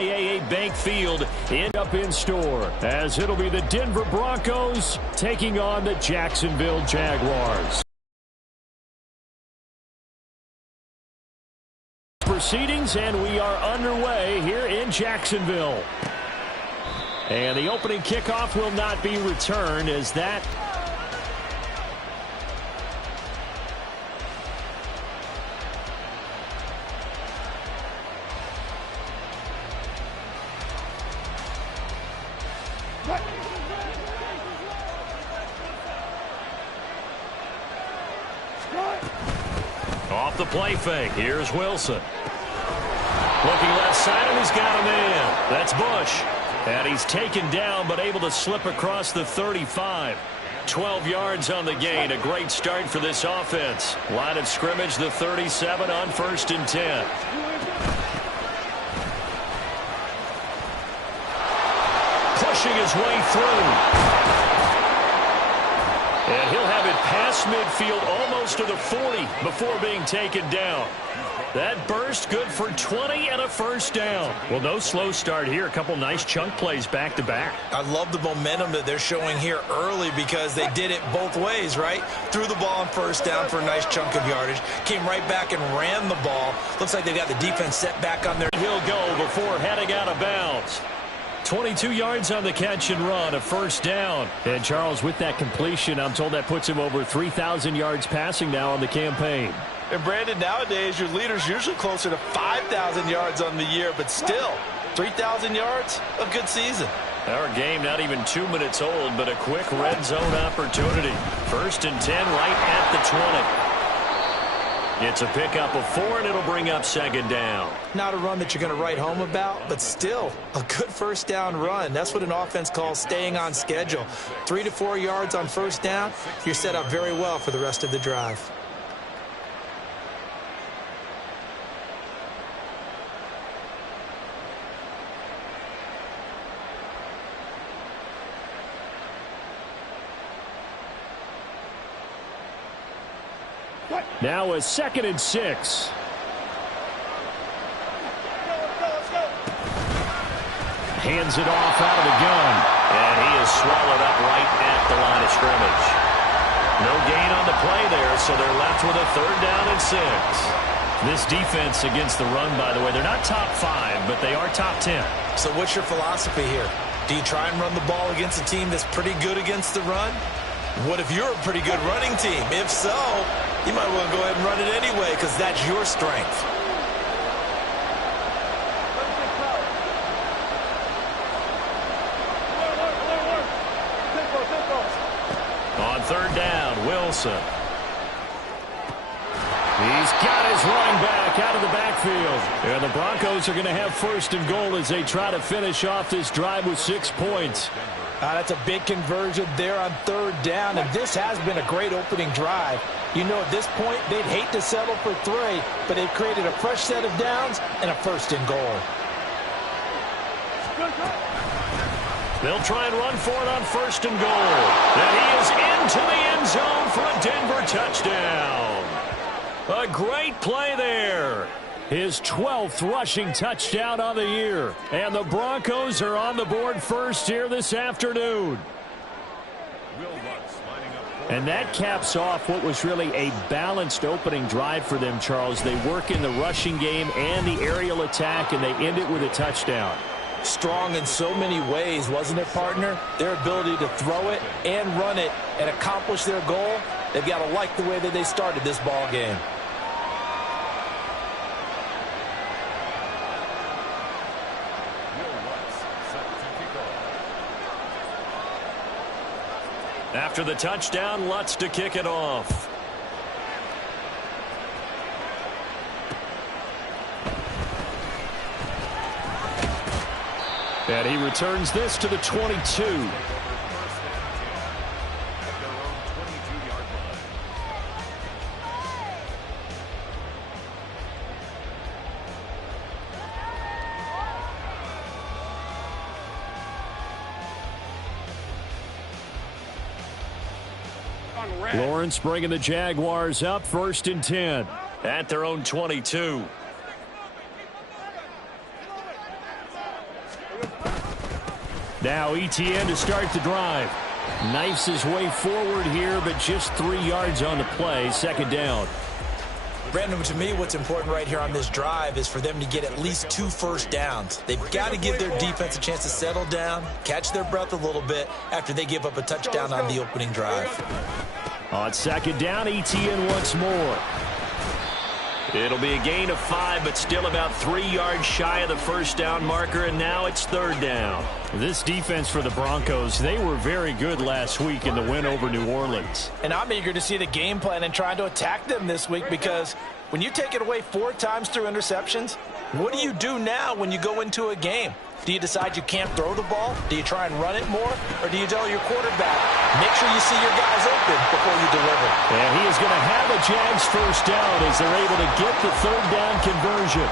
TIAA Bank Field end up in store, as it'll be the Denver Broncos taking on the Jacksonville Jaguars. Proceedings, and we are underway here in Jacksonville. And the opening kickoff will not be returned, as that off the play fake. Here's Wilson. Looking left side, and he's got a man. That's Bush. And he's taken down, but able to slip across the 35. 12 yards on the gain. A great start for this offense. Line of scrimmage, the 37 on 1st and 10. Pushing his way through. And he'll have it past midfield, almost to the 40, before being taken down. That burst good for 20 and a first down. Well, no slow start here. A couple nice chunk plays back to back. I love the momentum that they're showing here early, because they did it both ways, right? Threw the ball on first down for a nice chunk of yardage. Came right back and ran the ball. Looks like they got the defense set back on their. He'll go before heading out of bounds. 22 yards on the catch and run, a first down. And Charles, with that completion, I'm told that puts him over 3,000 yards passing now on the campaign. And Brandon, nowadays your leader's usually closer to 5,000 yards on the year, but still 3,000 yards, a good season. Our game not even 2 minutes old, but a quick red zone opportunity. 1st and 10 right at the 20. It's a pickup of 4, and it'll bring up 2nd down. Not a run that you're going to write home about, but still a good first down run. That's what an offense calls staying on schedule. 3 to 4 yards on first down, you're set up very well for the rest of the drive. Now a 2nd and 6. Hands it off out of the gun. And he is swallowed up right at the line of scrimmage. No gain on the play there, so they're left with a 3rd down and 6. This defense against the run, by the way, they're not top 5, but they are top 10. So what's your philosophy here? Do you try and run the ball against a team that's pretty good against the run? What if you're a pretty good running team? If so, you might want to go ahead and run it anyway, because that's your strength. On 3rd down, Wilson. He's got his running back out of the backfield. And the Broncos are going to have 1st and goal as they try to finish off this drive with 6 points. That's a big conversion there on 3rd down, and this has been a great opening drive. You know, at this point, they'd hate to settle for 3, but they've created a fresh set of downs and a 1st and goal. They'll try and run for it on 1st and goal. And he is into the end zone for a Denver touchdown. A great play there. His 12th rushing touchdown on the year. And the Broncos are on the board first here this afternoon. And that caps off what was really a balanced opening drive for them, Charles. They work in the rushing game and the aerial attack, and they end it with a touchdown. Strong in so many ways, wasn't it, partner? Their ability to throw it and run it and accomplish their goal, they've got to like the way that they started this ball game. After the touchdown, Lutz to kick it off. And he returns this to the 22. Lawrence bringing the Jaguars up 1st and 10 at their own 22. Now ETN to start the drive. Knifes his way forward here, but just 3 yards on the play. Second down. Brandon, to me, what's important right here on this drive is for them to get at least 2 first downs. They've got to give their defense a chance to settle down, catch their breath a little bit after they give up a touchdown on the opening drive. On second down, ETN once more. It'll be a gain of 5, but still about 3 yards shy of the first down marker, and now it's third down. This defense for the Broncos, they were very good last week in the win over New Orleans. And I'm eager to see the game plan and trying to attack them this week, because when you take it away 4 times through interceptions, what do you do now when you go into a game? Do you decide you can't throw the ball? Do you try and run it more? Or do you tell your quarterback, make sure you see your guys open before you deliver? And he is going to have a Jags first down as they're able to get the third down conversion.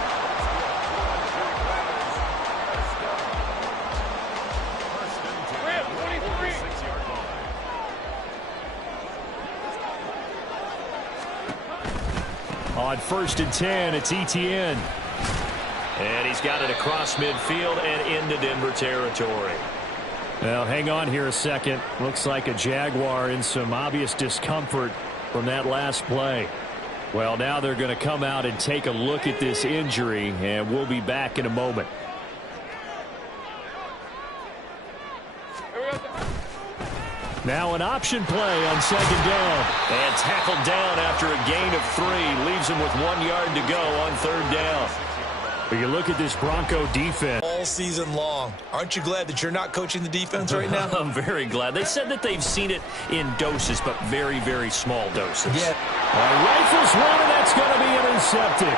On first and 10, it's ETN. And he's got it across midfield and into Denver territory. Well, hang on here a second. Looks like a Jaguar in some obvious discomfort from that last play. Well, now they're going to come out and take a look at this injury, and we'll be back in a moment. Now an option play on second down. And tackled down after a gain of 3. Leaves him with 1 yard to go on third down. But you look at this Bronco defense. All season long. Aren't you glad that you're not coaching the defense right now? I'm very glad. They said that they've seen it in doses, but very, very small doses. Yeah. Rifles one, and that's going to be intercepted.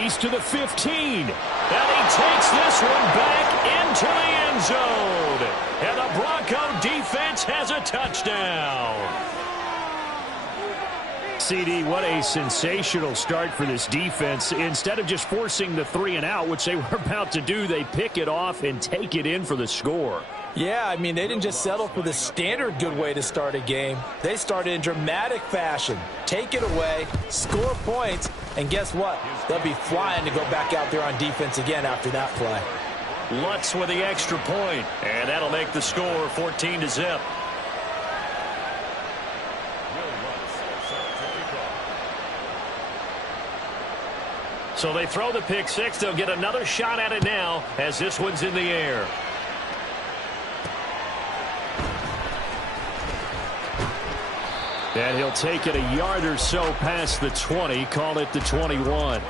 He's to the 15. And he takes this one back into the end zone. And the Bronco defense has a touchdown. CD, what a sensational start for this defense. Instead of just forcing the 3 and out, which they were about to do, they pick it off and take it in for the score. Yeah, I mean, they didn't just settle for the standard good way to start a game. They started in dramatic fashion. Take it away, score points, and guess what? They'll be flying to go back out there on defense again after that play. Lutz with the extra point, and that'll make the score 14-0. So they throw the pick 6. They'll get another shot at it now as this one's in the air. And he'll take it a yard or so past the 20. Call it the 21.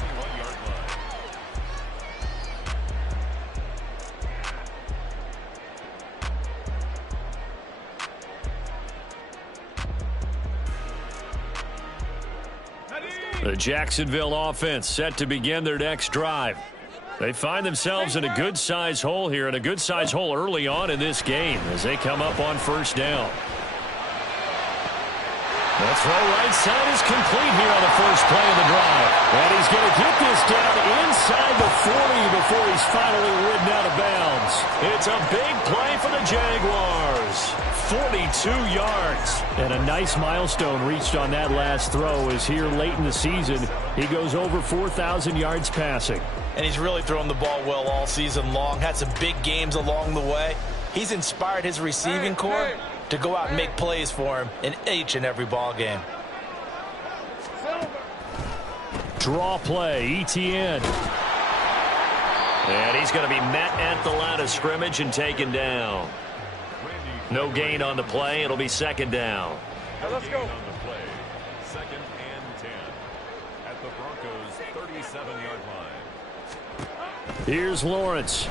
The Jacksonville offense set to begin their next drive. They find themselves in a good-sized hole here, and a good-sized hole early on in this game as they come up on first down. The throw right side is complete here on the first play of the drive. And he's going to get this down inside the 40 before he's finally ridden out of bounds. It's a big play for the Jaguars. 42 yards. And a nice milestone reached on that last throw as here late in the season, he goes over 4,000 yards passing. And he's really thrown the ball well all season long. Had some big games along the way. He's inspired his receiving corps to go out and make plays for him in each and every ball game. Draw play, ETN. And he's going to be met at the line of scrimmage and taken down. No gain on the play. It'll be second down. Let's go. Second and 10 at the Broncos' 37-yard line. Here's Lawrence.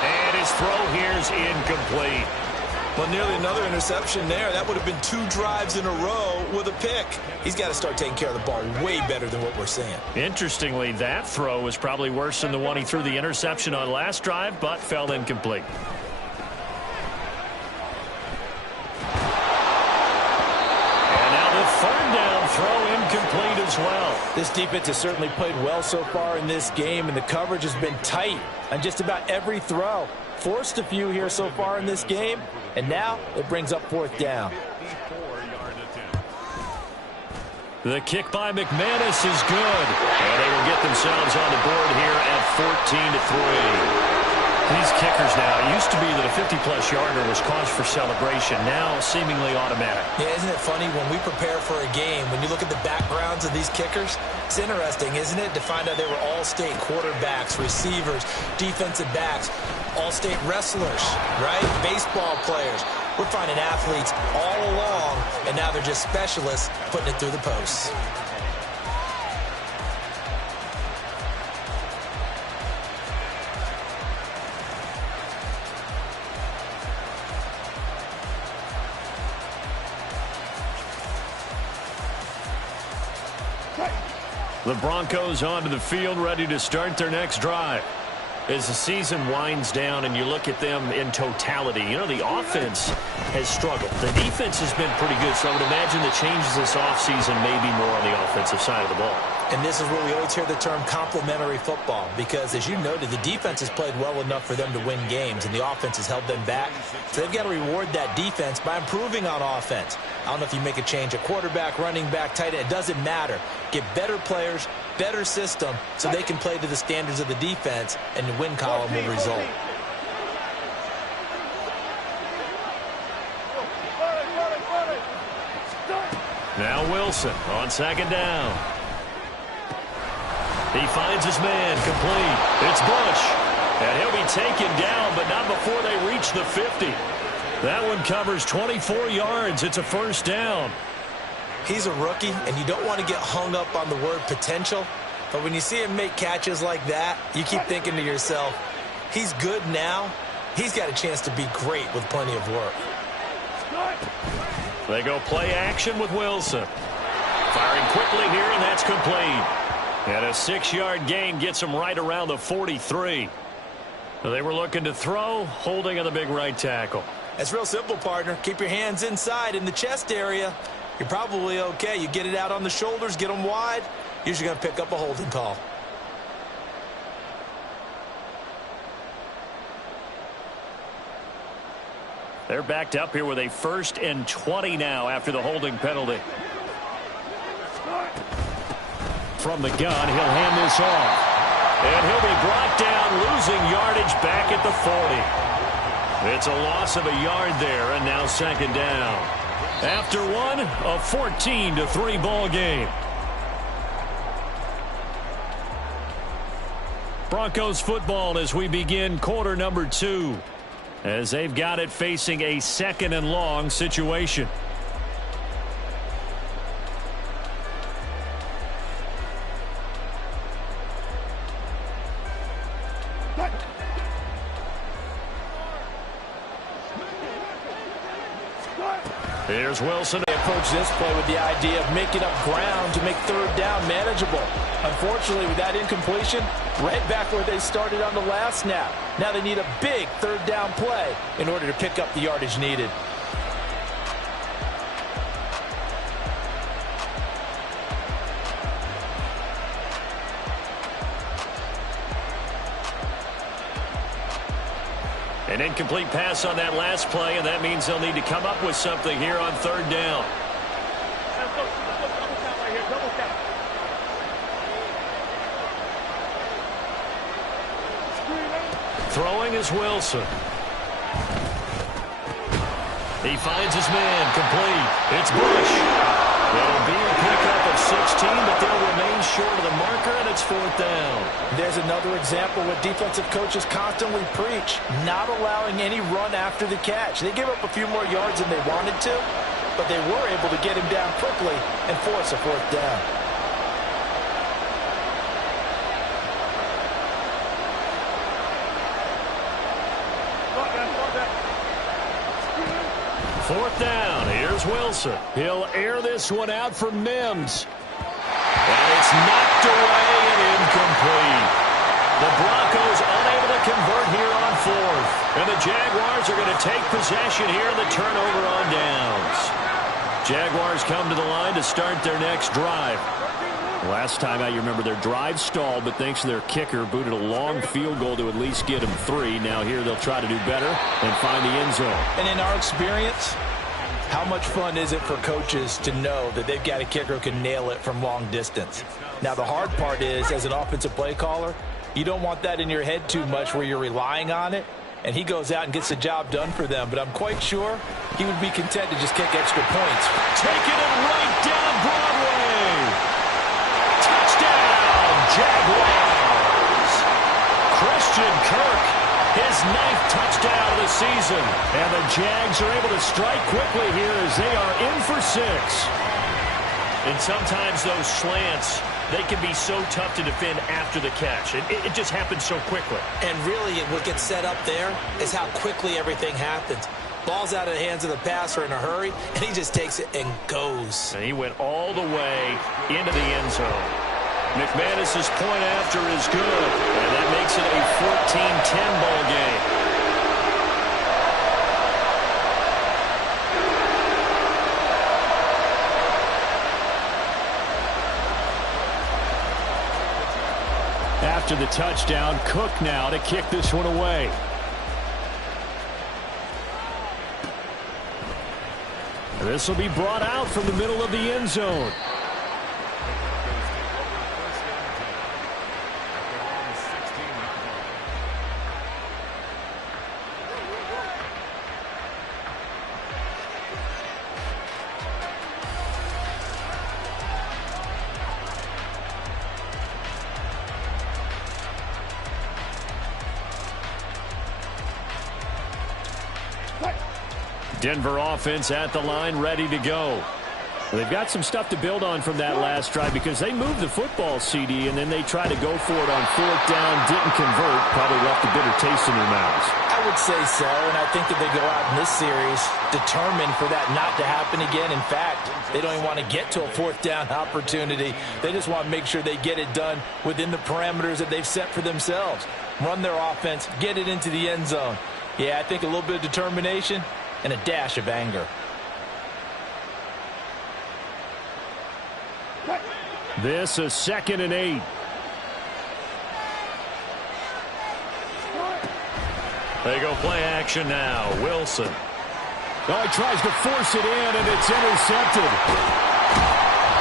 And his throw here's incomplete. Well, nearly another interception there. That would have been 2 drives in a row with a pick. He's got to start taking care of the ball way better than what we're seeing. Interestingly, that throw was probably worse than the one he threw the interception on last drive, but fell incomplete. And now the third down throw incomplete as well. This defense has certainly played well so far in this game, and the coverage has been tight on just about every throw. Forced a few here so far in this game, and now it brings up fourth down. The kick by McManus is good. And they will get themselves on the board here 14-3. These kickers now, it used to be that a 50-plus yarder was cause for celebration. Now seemingly automatic. Yeah, isn't it funny when we prepare for a game, when you look at the backgrounds of these kickers, it's interesting, isn't it, to find out they were all-state quarterbacks, receivers, defensive backs, all-state wrestlers, right? Baseball players. We're finding athletes all along, and now they're just specialists putting it through the posts. The Broncos onto the field, ready to start their next drive. As the season winds down and you look at them in totality, you know, the offense has struggled. The defense has been pretty good, so I would imagine the changes this offseason may be more on the offensive side of the ball. And this is where we always hear the term complementary football, because as you noted, the defense has played well enough for them to win games, and the offense has held them back. So they've got to reward that defense by improving on offense. I don't know if you make a change, a quarterback, running back, tight end, it doesn't matter. Get better players, better system, so they can play to the standards of the defense, and the win column will result. Now Wilson on second down. He finds his man, complete. It's Bush. And he'll be taken down, but not before they reach the 50. That one covers 24 yards. It's a first down. He's a rookie, and you don't want to get hung up on the word potential. But when you see him make catches like that, you keep thinking to yourself, he's good now. He's got a chance to be great with plenty of work. They go play action with Wilson. Firing quickly here, and that's complete. And a 6-yard gain gets him right around the 43. They were looking to throw, holding on the big right tackle. It's real simple, partner. Keep your hands inside in the chest area. You're probably okay. You get it out on the shoulders, get them wide. Usually going to pick up a holding call. They're backed up here with a 1st and 20 now after the holding penalty. From the gun, he'll hand this off. And he'll be brought down, losing yardage back at the 40. It's a loss of a yard there, and now second down. After one, a 14-3 ball game. Broncos football as we begin quarter number 2. As they've got it facing a 2nd and long situation. Here's Wilson. They approach this play with the idea of making up ground to make third down manageable. Unfortunately, with that incompletion, right back where they started on the last snap. Now they need a big third down play in order to pick up the yardage needed. An incomplete pass on that last play, and that means they'll need to come up with something here on third down. Throwing is Wilson. He finds his man, complete. It's Bush. It'll be a pickup of 16, but they'll remain short of the marker, and it's 4th down. There's another example what defensive coaches constantly preach, not allowing any run after the catch. They gave up a few more yards than they wanted to, but they were able to get him down quickly and force a 4th down. Fourth down. Here's Wilson. He'll air this one out for Mims. And it's knocked away and incomplete. The Broncos unable to convert here on 4th. And the Jaguars are going to take possession here in the turnover on downs. Jaguars come to the line to start their next drive. Last time out, you remember their drive stalled, but thanks to their kicker, booted a long field goal to at least get them 3. Now here they'll try to do better and find the end zone. And in our experience, how much fun is it for coaches to know that they've got a kicker who can nail it from long distance? Now the hard part is, as an offensive play caller, You don't want that in your head too much where you're relying on it, and he goes out and gets the job done for them. But I'm quite sure he would be content to just kick extra points. Taking it right down Broadway. Touchdown, Jaguars. Christian Kirk, his 9th touchdown of the season. And the Jags are able to strike quickly here as they are in for 6. And sometimes those slants, they can be so tough to defend after the catch. It just happens so quickly. And really, what gets set up there is how quickly everything happens. Ball's out of the hands of the passer in a hurry, and he just takes it and goes. And he went all the way into the end zone. McManus's point after is good, and that makes it a 14-10 ball game. After the touchdown, Cook now to kick this one away. This will be brought out from the middle of the end zone. Denver offense at the line, ready to go. They've got some stuff to build on from that last drive because they moved the football, CD, and then they tried to go for it on 4th down, didn't convert, probably left a bitter taste in their mouths. I would say so, and I think that they go out in this series determined for that not to happen again. In fact, they don't even want to get to a 4th down opportunity. They just want to make sure they get it done within the parameters that they've set for themselves. Run their offense, get it into the end zone. Yeah, I think a little bit of determination and a dash of anger. This is 2nd and 8. They go play action now. Wilson. Oh, he tries to force it in, and it's intercepted.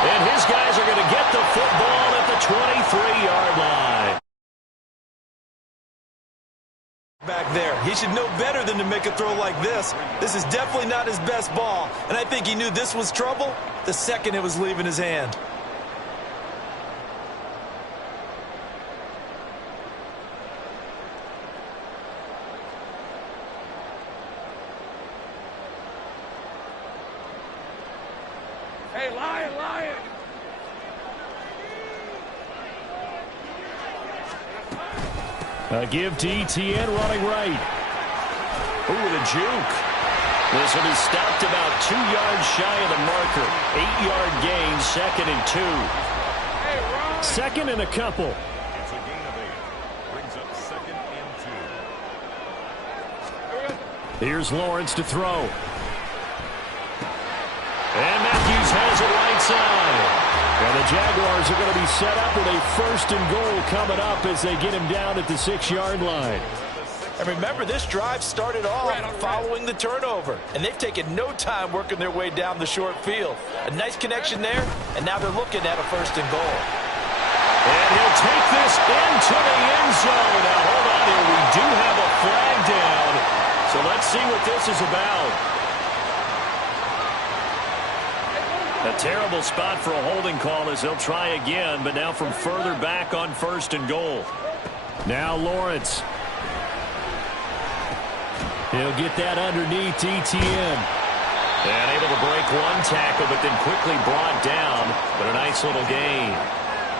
And his guys are going to get the football at the 23-yard line. Back there. He should know better than to make a throw like this. This is definitely not his best ball, and I think he knew this was trouble the second it was leaving his hand. Hey, Lion, Lion! A give to Etienne running right. Ooh, the juke. This one is stopped about 2 yards shy of the marker. 8-yard gain, 2nd and 2. 2nd and a couple. It's a gain of 8. Brings up 2nd and 2. Here's Lawrence to throw. And Matthews has it right side. And the Jaguars are going to be set up with a 1st and goal coming up as they get him down at the 6-yard line. And remember, this drive started off following the turnover, and they've taken no time working their way down the short field. A nice connection there, and now they're looking at a 1st and goal. And he'll take this into the end zone. Now, hold on here. We do have a flag down, so let's see what this is about. A terrible spot for a holding call as they'll try again, but now from further back on 1st and goal. Now Lawrence. He'll get that underneath Etienne. And able to break one tackle, but then quickly brought down. But a nice little gain.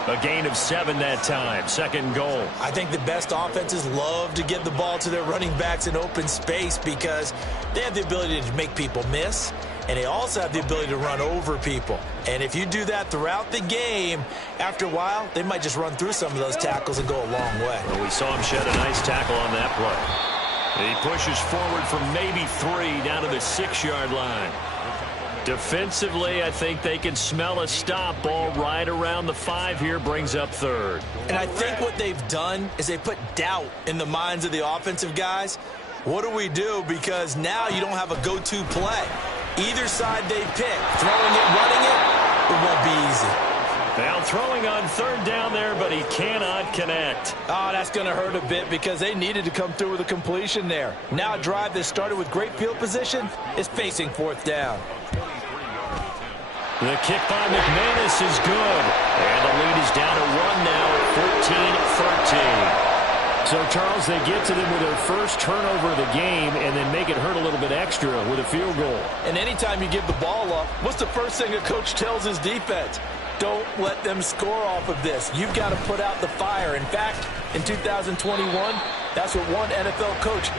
A gain of 7 that time. 2nd goal. I think the best offenses love to get the ball to their running backs in open space because they have the ability to make people miss, and they also have the ability to run over people. And if you do that throughout the game, after a while, they might just run through some of those tackles and go a long way. Well, we saw him shed a nice tackle on that play. He pushes forward from maybe 3 down to the 6-yard line. Defensively, I think they can smell a stop. Ball right around the 5 here, brings up 3rd. And I think what they've done is they put doubt in the minds of the offensive guys. What do we do? Because now you don't have a go-to play. Either side they pick, throwing it, running it, it won't be easy. Now throwing on third down there, but he cannot connect. Oh, that's going to hurt a bit because they needed to come through with a completion there. Now a drive that started with great field position is facing fourth down. The kick by McManus is good. And the lead is down to 1 now at 14-13. So, Charles, they get to them with their first turnover of the game and then make it hurt a little bit extra with a field goal. And anytime you give the ball up, what's the first thing a coach tells his defense? Don't let them score off of this. You've got to put out the fire. In fact, in 2021, that's what one NFL coach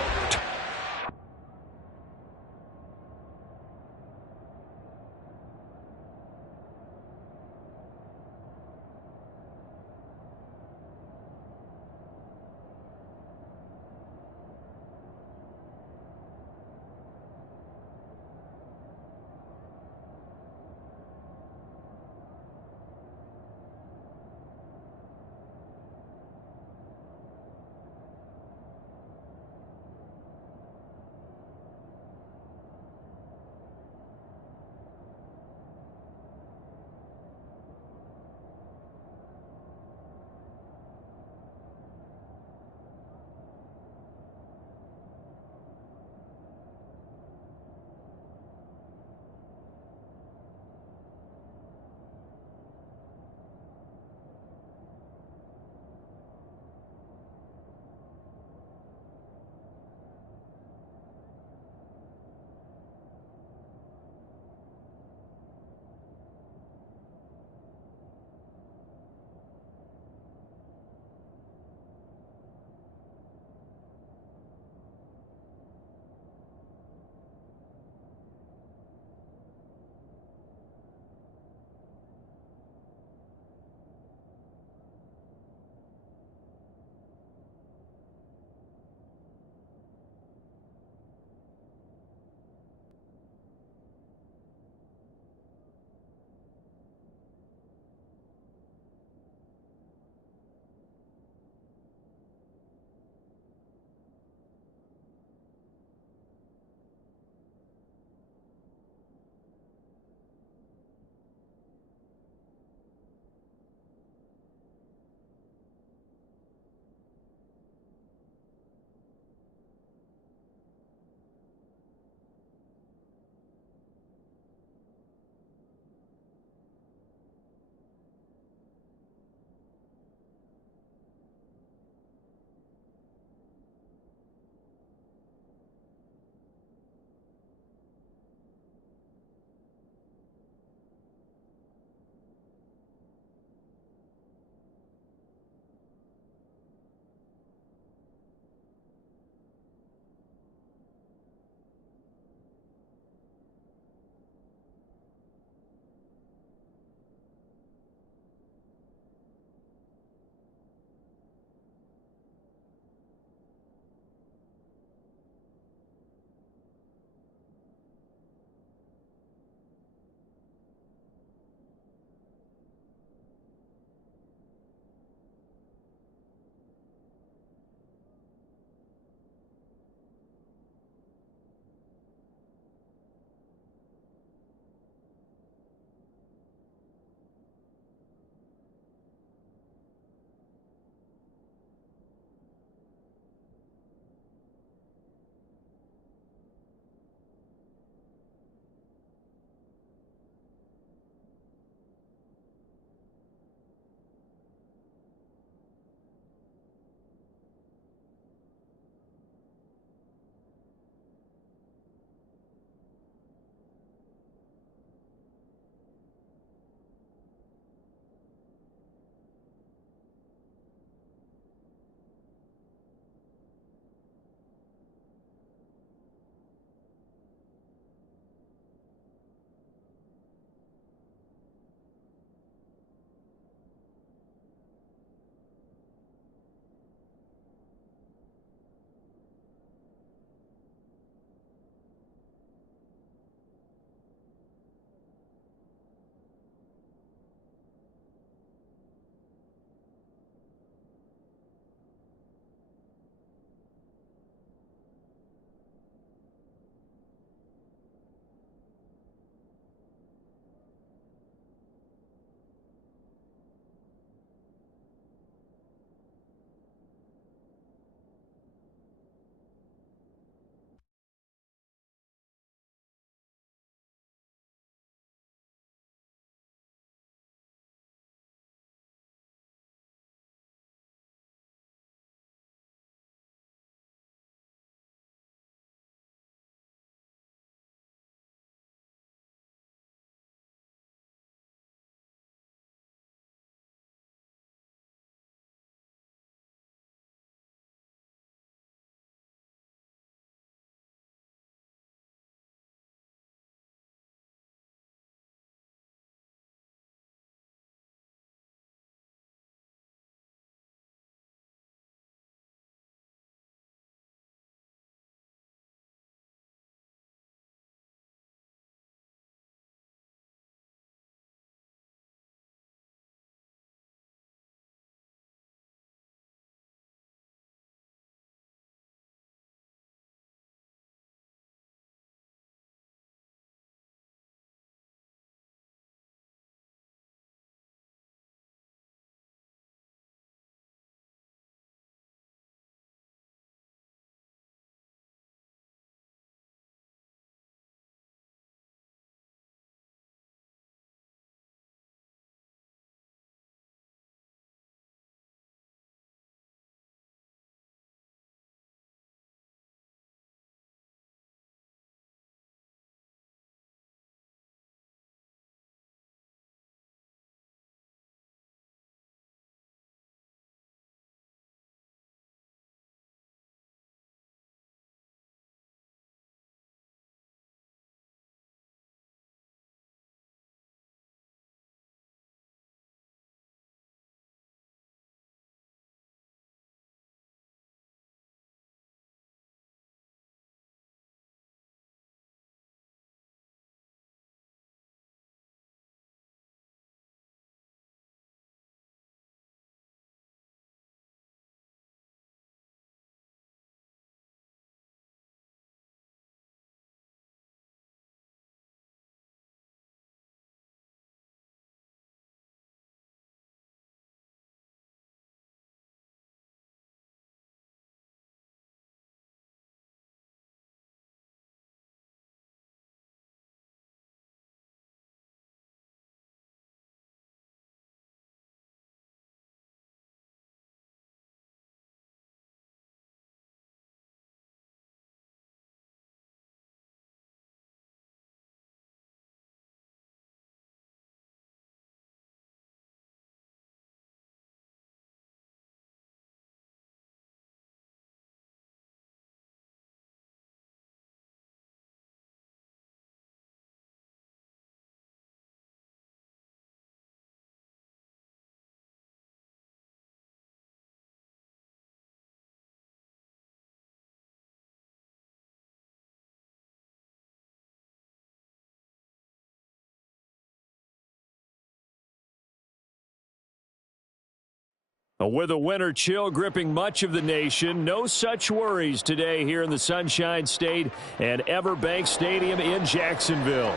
With a winter chill gripping much of the nation, no such worries today here in the Sunshine State and Everbank Stadium in Jacksonville.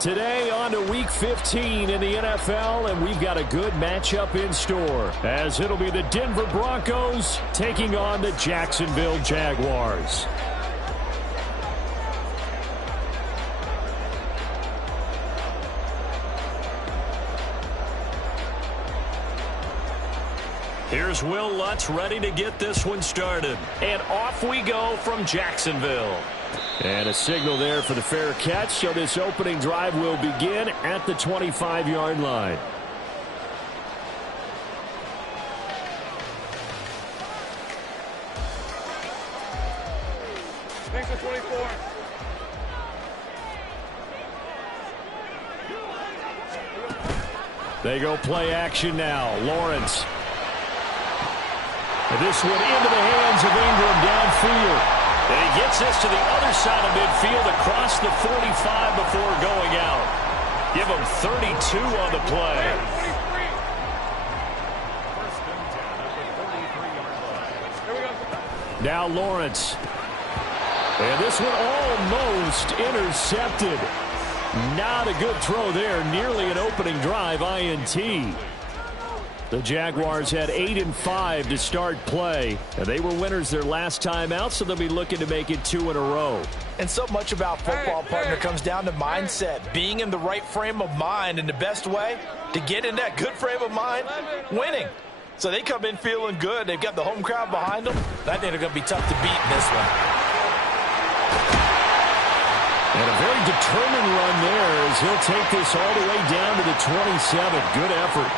Today on to Week 15 in the NFL, and we've got a good matchup in store, as it'll be the Denver Broncos taking on the Jacksonville Jaguars. Here's Will Lutz ready to get this one started. And off we go from Jacksonville. And a signal there for the fair catch, so this opening drive will begin at the 25-yard line. Thanks for 24. They go play action now. Lawrence. And this one into the hands of Ingram downfield. And he gets this to the other side of midfield across the 45 before going out. Give him 32 on the play. Now Lawrence. And this one almost intercepted. Not a good throw there. Nearly an opening drive INT. The Jaguars had 8-5 to start play, and they were winners their last time out, so they'll be looking to make it 2 in a row. And so much about football, partner, comes down to mindset, being in the right frame of mind, and the best way to get in that good frame of mind, winning. So they come in feeling good. They've got the home crowd behind them. I think they're going to be tough to beat in this one. And a very determined run there as he'll take this all the way down to the 27. Good effort.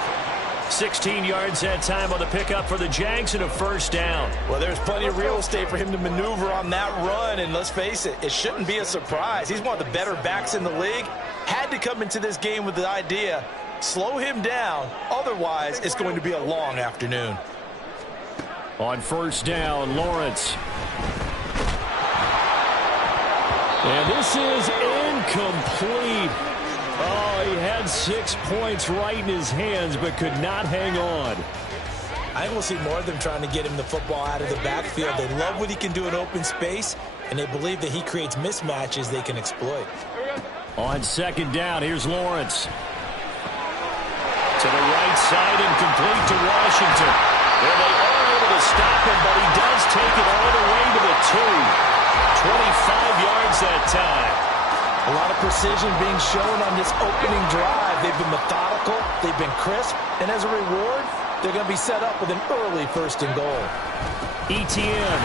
16 yards that time on the pickup for the Jags and a first down. Well, there's plenty of real estate for him to maneuver on that run, and let's face it, it shouldn't be a surprise. He's one of the better backs in the league. Had to come into this game with the idea, slow him down, otherwise it's going to be a long afternoon. On first down, Lawrence. And this is incomplete. Oh, he had 6 points right in his hands, but could not hang on. I think we'll see more of them trying to get him the football out of the backfield. They love what he can do in open space, and they believe that he creates mismatches they can exploit. On second down, here's Lawrence. To the right side and complete to Washington. And they are able to stop him, but he does take it all the way to the 2. 25 yards that time. A lot of precision being shown on this opening drive. They've been methodical, they've been crisp, and as a reward, they're going to be set up with an early first and goal. Etienne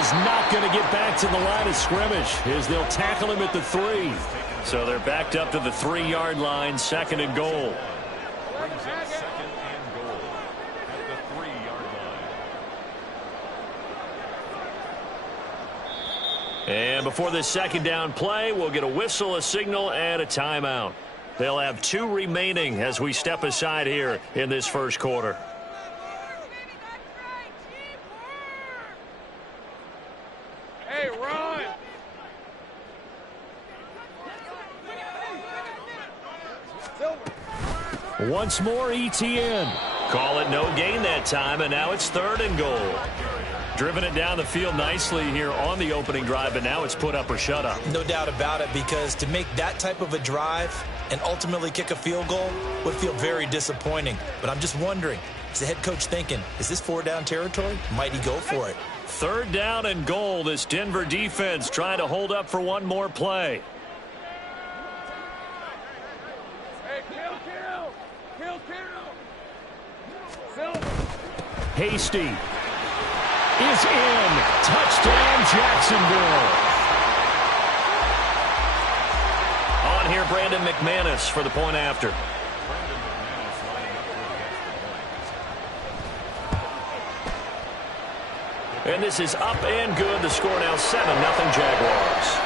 is not going to get back to the line of scrimmage as they'll tackle him at the 3. So they're backed up to the 3-yard line, second and goal. And before this second down play, we'll get a whistle, a signal, and a timeout. They'll have 2 remaining as we step aside here in this first quarter. Hey, run! Once more, Etienne. Call it no gain that time, and now it's third and goal. Driven it down the field nicely here on the opening drive, but now it's put up or shut up. No doubt about it, because to make that type of a drive and ultimately kick a field goal would feel very disappointing. But I'm just wondering, is the head coach thinking, is this 4-down territory? Might he go for it? Third down and goal. This Denver defense trying to hold up for one more play. Hey, kill! Silver! Hasty is in. Touchdown, Jacksonville. On here, Brandon McManus for the point after. And this is up and good. The score now 7-0 Jaguars.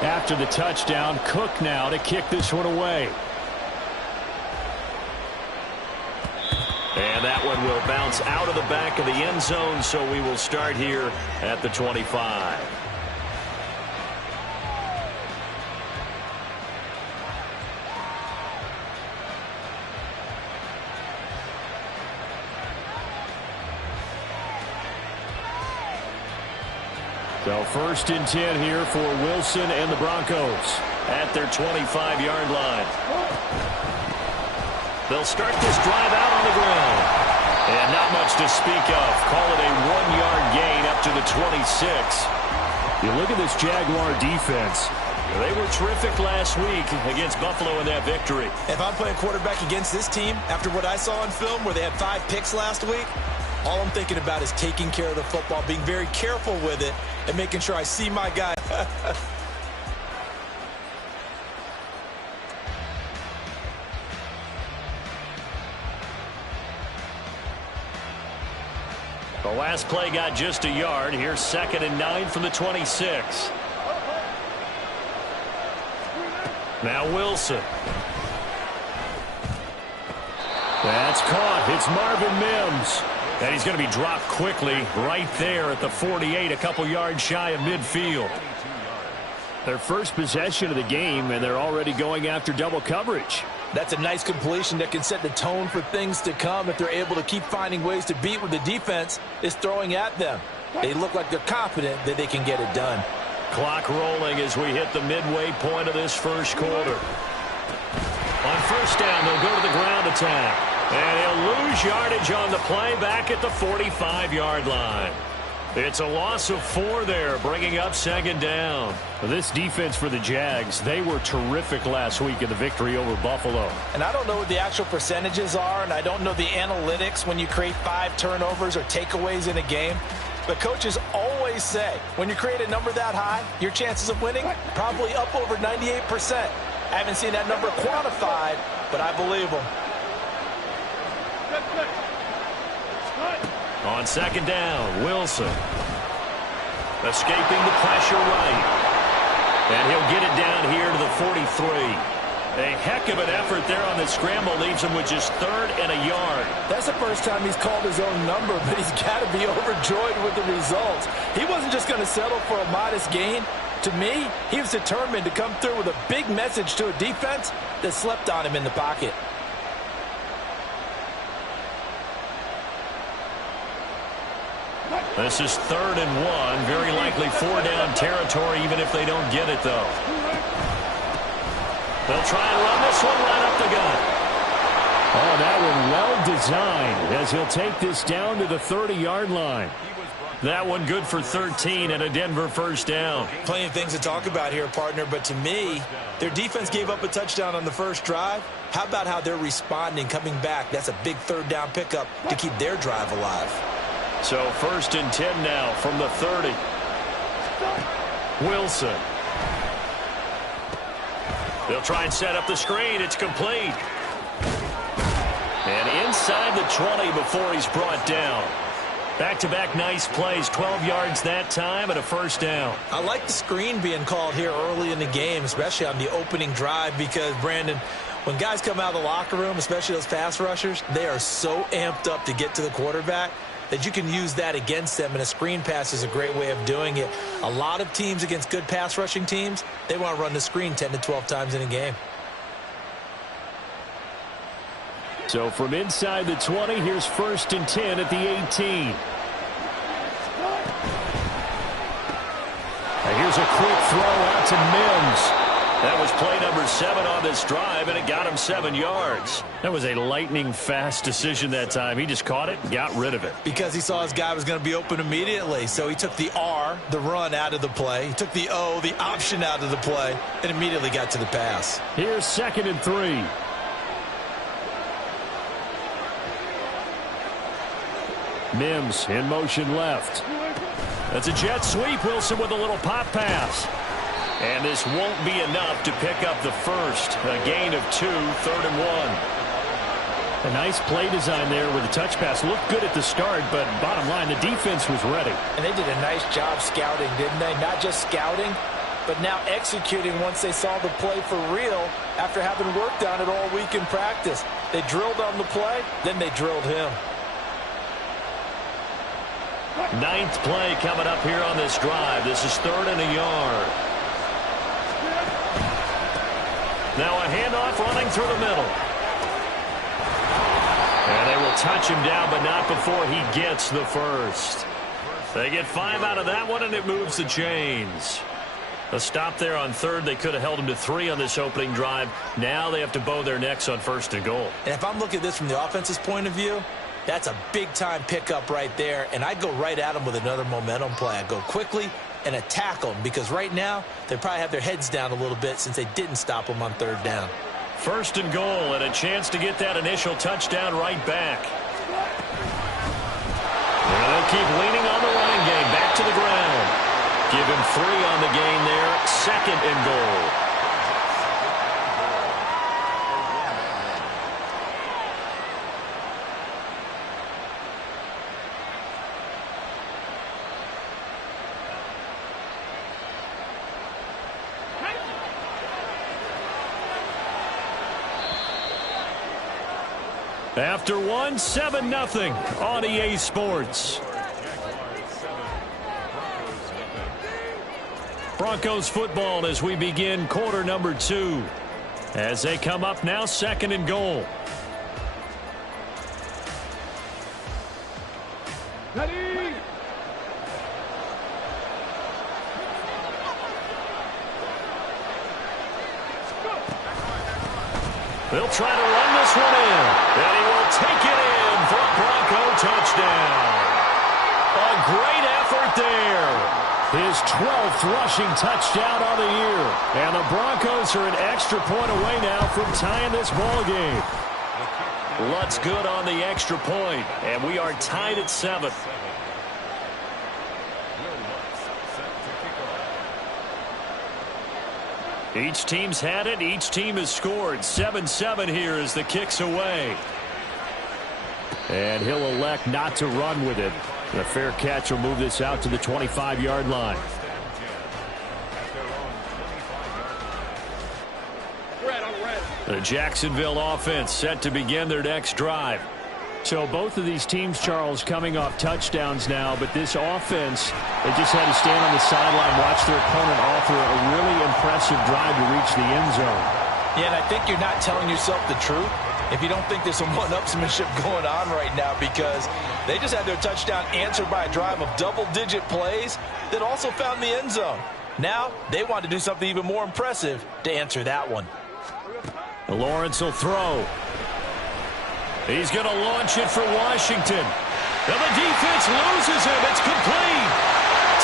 After the touchdown, Cook now to kick this one away. And that one will bounce out of the back of the end zone, so we will start here at the 25. So 1st and 10 here for Wilson and the Broncos at their 25-yard line. They'll start this drive out on the ground. And not much to speak of. Call it a 1-yard gain up to the 26. You look at this Jaguar defense. They were terrific last week against Buffalo in that victory. If I'm playing quarterback against this team, after what I saw on film where they had 5 picks last week, all I'm thinking about is taking care of the football, being very careful with it, and making sure I see my guy. The last play got just a yard. Here's 2nd and 9 from the 26. Now Wilson. That's caught. It's Marvin Mims. And he's going to be dropped quickly right there at the 48, a couple yards shy of midfield. Their first possession of the game, and they're already going after double coverage. That's a nice completion that can set the tone for things to come if they're able to keep finding ways to beat what the defense is throwing at them. They look like they're confident that they can get it done. Clock rolling as we hit the midway point of this first quarter. On 1st down, they'll go to the ground attack. And he'll lose yardage on the play back at the 45-yard line. It's a loss of 4 there, bringing up 2nd down. This defense for the Jags, they were terrific last week in the victory over Buffalo. And I don't know what the actual percentages are, and I don't know the analytics when you create 5 turnovers or takeaways in a game. But coaches always say, when you create a number that high, your chances of winning probably up over 98%. I haven't seen that number quantified, but I believe them. On 2nd down, Wilson. Escaping the pressure right. And he'll get it down here to the 43. A heck of an effort there on the scramble. Leaves him with just 3rd and a yard. That's the first time he's called his own number, but he's got to be overjoyed with the results. He wasn't just going to settle for a modest gain. To me, he was determined to come through with a big message to a defense that slept on him in the pocket. This is 3rd and 1. Very likely 4-down territory, even if they don't get it, though. They'll try and run this one right up the gut. Oh, that one well designed as he'll take this down to the 30-yard line. That one good for 13 and a Denver 1st down. Plenty of things to talk about here, partner, but to me, their defense gave up a touchdown on the first drive. How about how they're responding, coming back? That's a big 3rd down pickup to keep their drive alive. So 1st and 10 now from the 30. Wilson. They'll try and set up the screen. It's complete. And inside the 20 before he's brought down. Back-to-back nice plays, 12 yards that time and a 1st down. I like the screen being called here early in the game, especially on the opening drive, because, Brandon, when guys come out of the locker room, especially those pass rushers, they are so amped up to get to the quarterback that you can use that against them, and a screen pass is a great way of doing it. A lot of teams against good pass rushing teams, they want to run the screen 10 to 12 times in a game. So from inside the 20, here's 1st and 10 at the 18. Now here's a quick throw out to Mims. That was play number 7 on this drive, and it got him 7 yards. That was a lightning-fast decision that time. He just caught it and got rid of it. Because he saw his guy was going to be open immediately. So he took the R, the run, out of the play. He took the O, the option, out of the play, and immediately got to the pass. Here's 2nd and 3. Mims in motion left. That's a jet sweep. Wilson with a little pop pass. And this won't be enough to pick up the first. A gain of 2, 3rd and 1. A nice play design there with a touch pass. Looked good at the start, but bottom line, the defense was ready. And they did a nice job scouting, didn't they? Not just scouting, but now executing once they saw the play for real after having worked on it all week in practice. They drilled on the play, then they drilled him. 9th play coming up here on this drive. This is 3rd and a yard. Now a handoff running through the middle. And they will touch him down, but not before he gets the first. They get 5 out of that one, and it moves the chains. A stop there on third. They could have held them to 3 on this opening drive. Now they have to bow their necks on first and goal. And if I'm looking at this from the offense's point of view, that's a big-time pickup right there, and I'd go right at them with another momentum play. I'd go quickly and attack them, because right now they probably have their heads down a little bit since they didn't stop them on third down. First and goal, and a chance to get that initial touchdown right back. And they'll keep leaning on the running game. Back to the ground. Give him 3 on the gain there. Second and goal. After 1, 7-0 on EA Sports. Broncos football as we begin quarter number 2. As they come up now, second and goal. Ready. They'll try to run this one in. And he will take it in for a Bronco touchdown. A great effort there. His 12th rushing touchdown on the year. And the Broncos are an extra point away now from tying this ball game. Lutt's good on the extra point, and we are tied at 7. Each team's had it. Each team has scored. 7-7 here as the kick's away. And he'll elect not to run with it. The fair catch will move this out to the 25-yard line. The Jacksonville offense set to begin their next drive. So both of these teams, Charles, coming off touchdowns now, but this offense, they just had to stand on the sideline, watch their opponent offer a really impressive drive to reach the end zone. Yeah, and I think you're not telling yourself the truth if you don't think there's some one-upsmanship going on right now, because they just had their touchdown answered by a drive of double-digit plays that also found the end zone. Now they want to do something even more impressive to answer that one. Lawrence will throw. He's going to launch it for Washington. And the defense loses him. It's complete.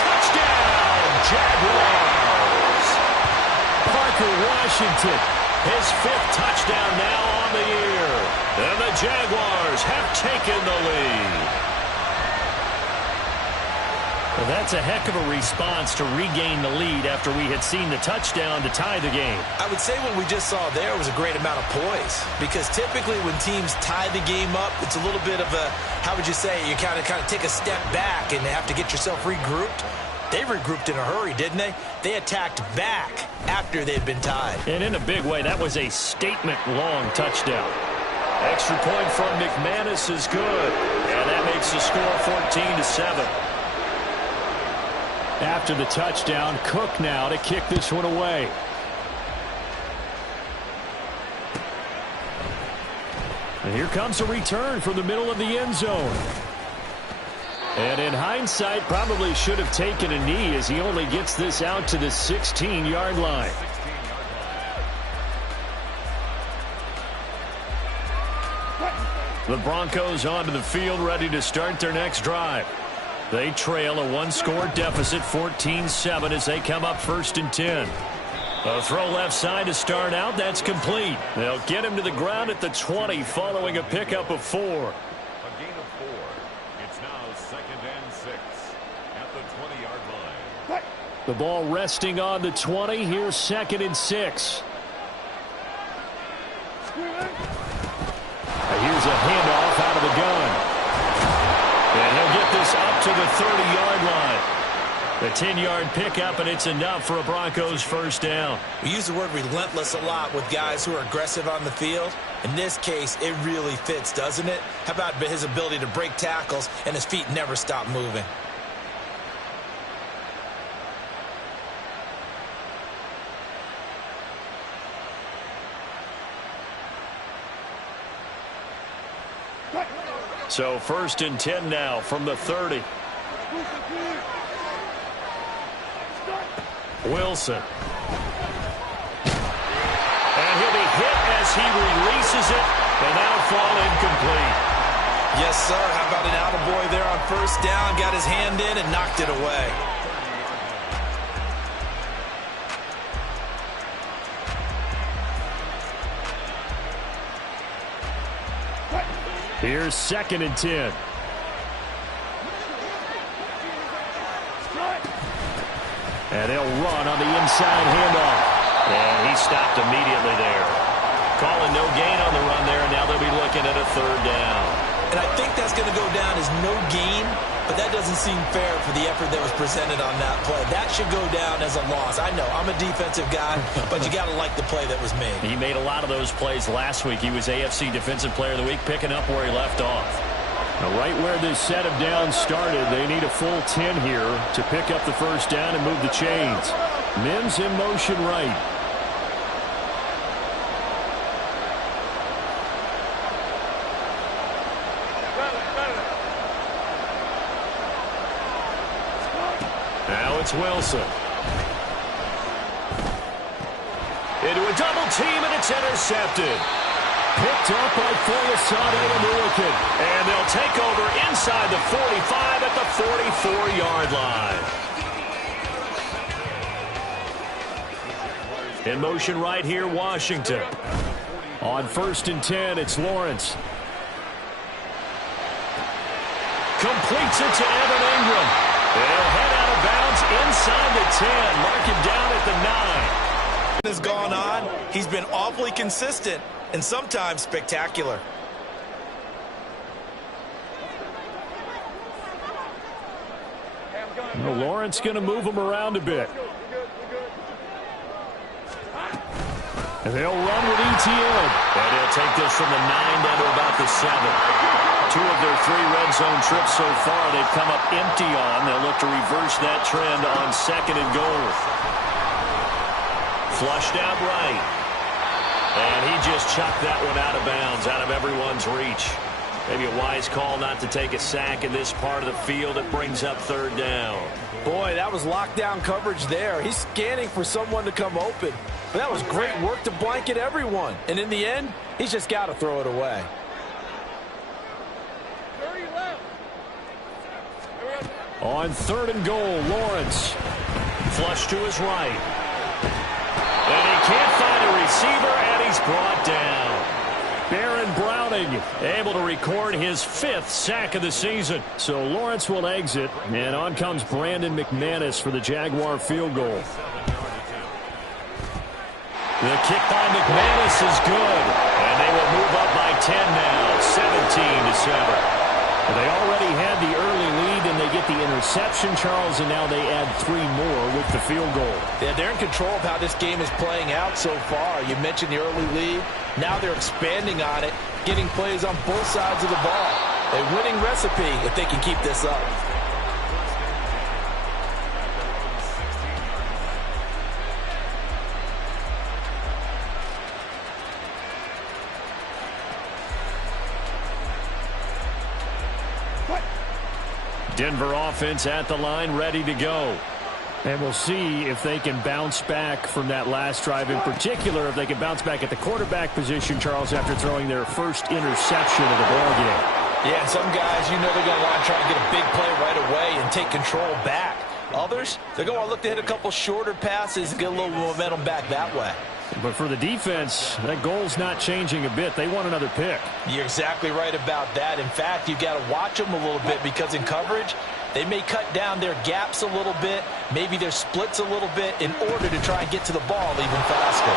Touchdown, Jaguars. Parker Washington, his 5th touchdown now on the year. And the Jaguars have taken the lead. Well, that's a heck of a response to regain the lead after we had seen the touchdown to tie the game. I would say what we just saw there was a great amount of poise, because typically when teams tie the game up, it's a little bit of a, how would you say, you kind of take a step back and have to get yourself regrouped. They regrouped in a hurry, didn't they? They attacked back after they'd been tied. And in a big way, that was a statement-long touchdown. Extra point from McManus is good, and that makes the score 14-7. After the touchdown, Cook now to kick this one away. And here comes a return from the middle of the end zone. And in hindsight, probably should have taken a knee as he only gets this out to the 16-yard line. The Broncos onto the field, ready to start their next drive. They trail a 1-score deficit, 14-7, as they come up 1st and 10. A throw left side to start out. That's complete. They'll get him to the ground at the 20 following a pickup of 4. A gain of 4. It's now 2nd and 6 at the 20-yard line. The ball resting on the 20. Here's 2nd and 6. Here's a handoff out of the gun. And he'll get this up to the 30-yard line. The 10-yard pickup, and it's enough for a Broncos first down. We use the word relentless a lot with guys who are aggressive on the field. In this case, it really fits, doesn't it? How about his ability to break tackles and his feet never stop moving? So 1st and 10 now from the 30. Wilson. And he'll be hit as he releases it, and that'll fall incomplete. Yes, sir. How about an attaboy there on first down? Got his hand in and knocked it away. Here's 2nd and 10. And they'll run on the inside handoff. And he stopped immediately there. Calling no gain on the run there, and now they'll be looking at a 3rd down. And I think that's going to go down as no gain, but that doesn't seem fair for the effort that was presented on that play. That should go down as a loss. I know, I'm a defensive guy, but you got to like the play that was made. He made a lot of those plays last week. He was AFC Defensive Player of the Week, picking up where he left off. Now, right where this set of downs started, they need a full 10 here to pick up the 1st down and move the chains. Mims in motion right. Now it's Wilson. Into a double team, and it's intercepted. Picked up by Foyesade and Milliken. And they'll take over inside the 45 at the 44-yard line. In motion right here, Washington. On 1st and 10, it's Lawrence. Completes it to Evan Ingram. They'll head out of bounds inside the 10. Mark him down at the 9. Has gone on. He's been awfully consistent and sometimes spectacular. Well, Lawrence going to move him around a bit. And they'll run with ETN. And he'll take this from the 9 down to about the 7. 2 of their 3 red zone trips so far they've come up empty on. They'll look to reverse that trend on 2nd and goal. Flushed out right. And he just chucked that one out of bounds, out of everyone's reach. Maybe a wise call not to take a sack in this part of the field. It brings up 3rd down. Boy, that was lockdown coverage there. He's scanning for someone to come open. But that was great work to blanket everyone. And in the end, he's just got to throw it away. 30 left. On 3rd and goal, Lawrence. Flush to his right. And he can't find a receiver, and he's brought down. Baron Browning able to record his 5th sack of the season. So Lawrence will exit, and on comes Brandon McManus for the Jaguar field goal. The kick by McManus is good, and they will move up by 10 now, 17-7. They already had the early lead, and they get the interception, Charles, and now they add 3 more with the field goal. Yeah, they're in control of how this game is playing out so far. You mentioned the early lead. Now they're expanding on it, getting plays on both sides of the ball. A winning recipe if they can keep this up. Denver offense at the line, ready to go. And we'll see if they can bounce back from that last drive. In particular, if they can bounce back at the quarterback position, Charles, after throwing their first interception of the ballgame. Yeah, some guys, you know they're going to want to try and get a big play right away and take control back. Others, they're going to look to hit a couple shorter passes and get a little momentum back that way. But for the defense, that goal's not changing a bit. They want another pick. You're exactly right about that. In fact, you've got to watch them a little bit because in coverage, they may cut down their gaps a little bit, maybe their splits a little bit in order to try and get to the ball even faster.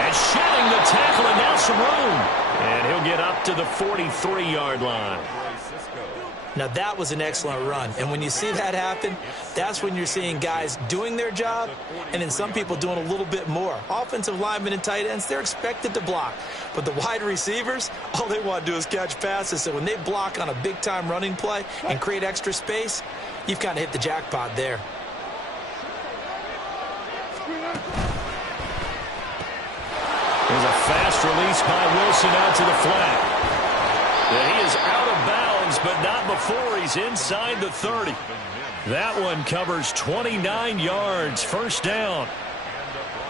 And shedding the tackle, and now some room. And he'll get up to the 43-yard line. Now that was an excellent run, and when you see that happen, that's when you're seeing guys doing their job and then some people doing a little bit more. Offensive linemen and tight ends, they're expected to block, but the wide receivers, all they want to do is catch passes. So when they block on a big-time running play and create extra space, you've kind of hit the jackpot there. There's a fast release by Wilson out to the flat. And he is out of bounds moves, but not before he's inside the 30. That one covers 29 yards. First down.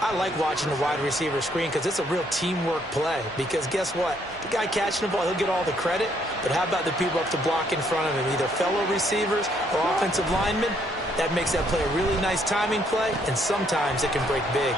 I like watching the wide receiver screen because it's a real teamwork play. Because guess what? The guy catching the ball, he'll get all the credit. But how about the people up to block in front of him, either fellow receivers or offensive linemen? That makes that play a really nice timing play, and sometimes it can break big.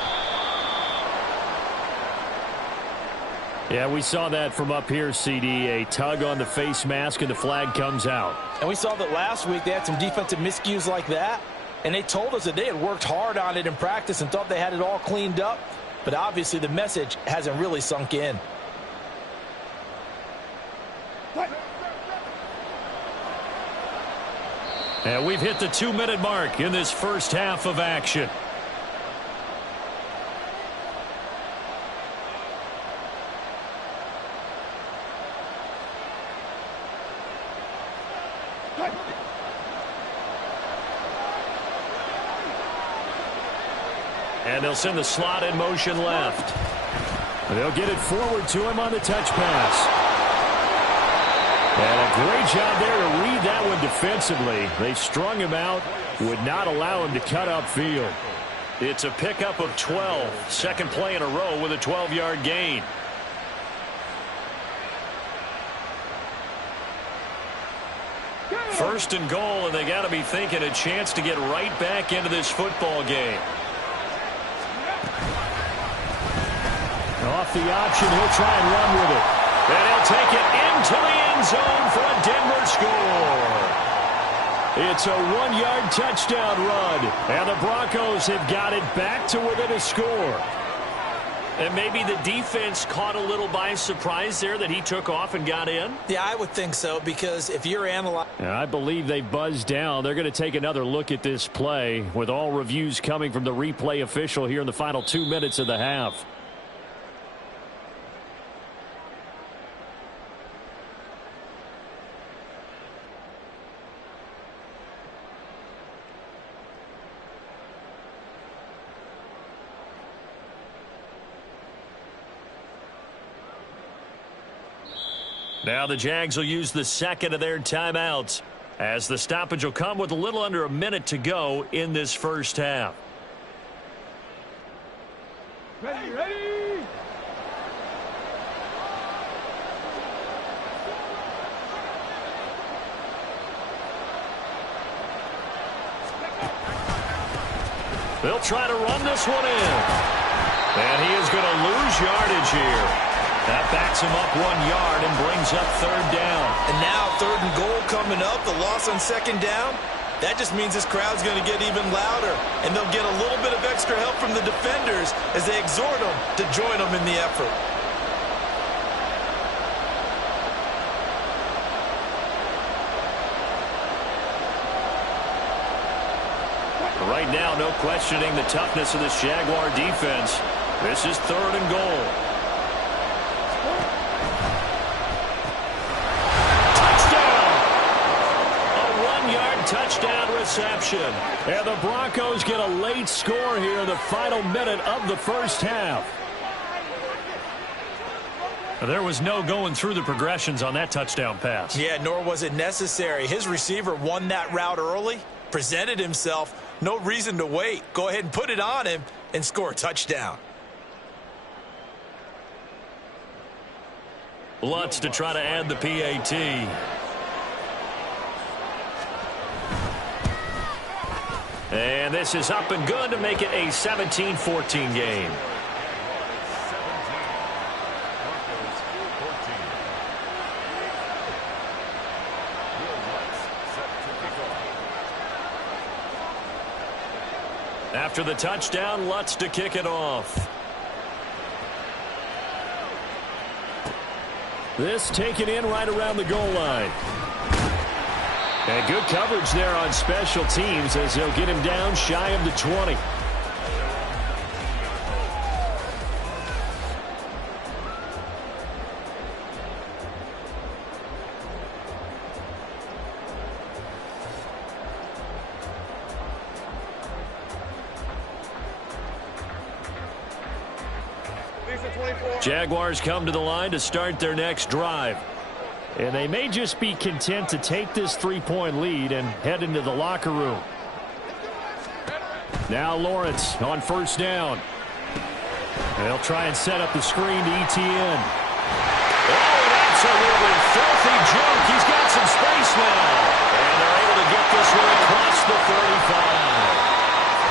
Yeah, we saw that from up here, CD. A tug on the face mask, and the flag comes out. And we saw that last week they had some defensive miscues like that. And they told us that they had worked hard on it in practice and thought they had it all cleaned up. But obviously the message hasn't really sunk in. And we've hit the 2-minute mark in this first half of action. And they'll send the slot in motion left. They'll get it forward to him on the touch pass. And a great job there to read that one defensively. They strung him out, would not allow him to cut upfield. It's a pickup of 12. Second play in a row with a 12-yard gain. First and goal, and they got to be thinking a chance to get right back into this football game. Off the option, he'll try and run with it. And he'll take it into the end zone for a Denver score. It's a 1-yard touchdown run. And the Broncos have got it back to within a score. And maybe the defense caught a little by surprise there that he took off and got in? Yeah, I would think so, because if you're analyzing... I believe they buzzed down. They're going to take another look at this play, with all reviews coming from the replay official here in the final 2 minutes of the half. Now the Jags will use the second of their timeouts, as the stoppage will come with a little under a minute to go in this first half. Ready, ready! They'll try to run this one in. And he is going to lose yardage here. That backs him up 1 yard and brings up third down. And now third and goal coming up, the loss on second down. That just means this crowd's going to get even louder. And they'll get a little bit of extra help from the defenders as they exhort them to join them in the effort. Right now, no questioning the toughness of this Jaguar defense. This is third and goal. Touchdown reception. And the Broncos get a late score here in the final minute of the first half. There was no going through the progressions on that touchdown pass. Yeah, nor was it necessary. His receiver won that route early, presented himself, no reason to wait. Go ahead and put it on him and score a touchdown. Lutz to try to add the PAT. And this is up and good to make it a 17-14 game. After the touchdown, Lutz to kick it off. This taken in right around the goal line. And good coverage there on special teams as they'll get him down shy of the 20. Jaguars come to the line to start their next drive. And they may just be content to take this 3-point lead and head into the locker room. Now Lawrence on first down. They'll try and set up the screen to Etienne. Oh, an absolutely filthy jump. He's got some space now. And they're able to get this one across the 35.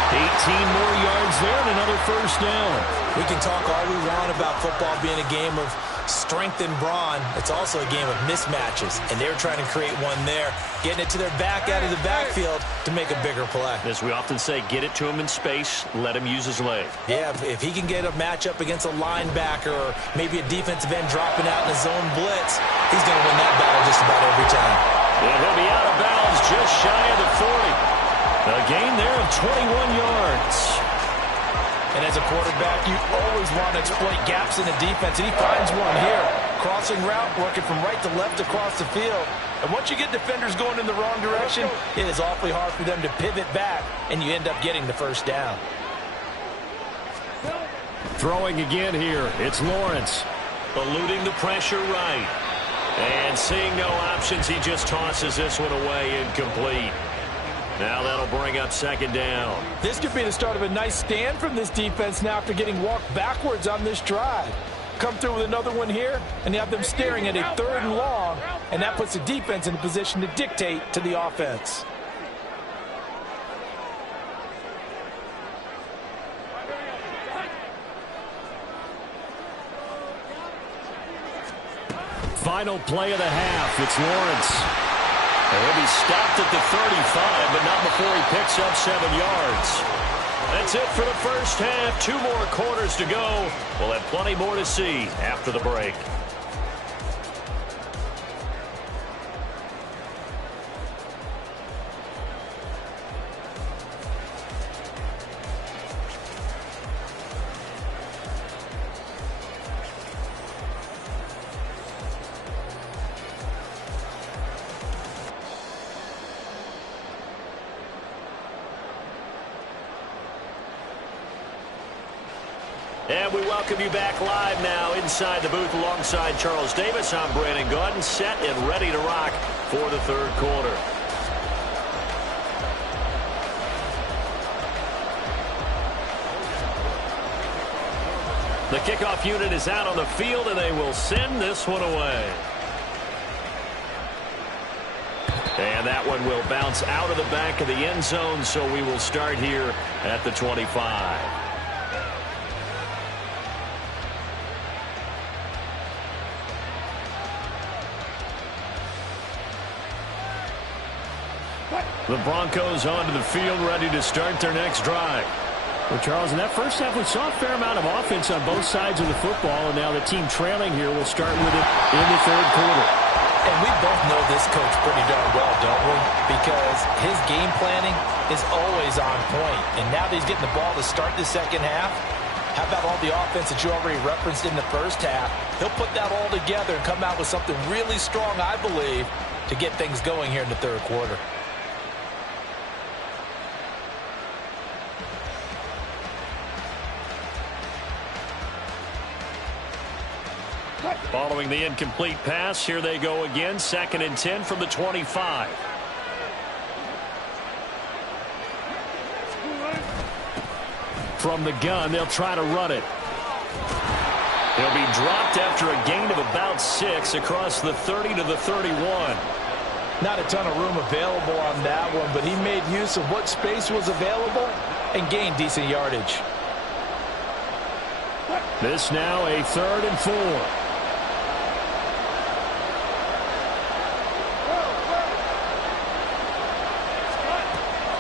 18 more yards there and another first down. We can talk all we want about football being a game of strength and brawn. It's also a game of mismatches, and they're trying to create one there, getting it to their back out of the backfield to make a bigger play. As we often say, get it to him in space, let him use his leg. Yeah, if he can get a matchup against a linebacker or maybe a defensive end dropping out in a zone blitz, he's going to win that battle just about every time. And he'll be out of bounds just shy of the 40. A gain there of 21 yards. And as a quarterback, you always want to exploit gaps in the defense, and he finds one here. Crossing route, working from right to left across the field. And once you get defenders going in the wrong direction, it is awfully hard for them to pivot back, and you end up getting the first down. Throwing again here, it's Lawrence. Eluding the pressure right. And seeing no options, he just tosses this one away incomplete. Now that'll bring up second down. This could be the start of a nice stand from this defense now after getting walked backwards on this drive. Come through with another one here, and you have them staring at a 3rd and long, and that puts the defense in a position to dictate to the offense. Final play of the half, it's Lawrence. He'll be stopped at the 35, but not before he picks up 7 yards. That's it for the first half. 2 more quarters to go. We'll have plenty more to see after the break. And we welcome you back live now inside the booth alongside Charles Davis. I'm Brandon Gaudin, set and ready to rock for the 3rd quarter. The kickoff unit is out on the field, and they will send this one away. And that one will bounce out of the back of the end zone, so we will start here at the 25. The Broncos onto the field, ready to start their next drive. Well, Charles, in that first half, we saw a fair amount of offense on both sides of the football, and now the team trailing here will start with it in the 3rd quarter. And we both know this coach pretty darn well, don't we? Because his game planning is always on point. And now that he's getting the ball to start the second half, how about all the offense that you already referenced in the first half? He'll put that all together and come out with something really strong, I believe, to get things going here in the 3rd quarter. Following the incomplete pass, here they go again. 2nd and 10 from the 25. From the gun, they'll try to run it. He'll be dropped after a gain of about 6 across the 30 to the 31. Not a ton of room available on that one, but he made use of what space was available and gained decent yardage. This now a 3rd and 4.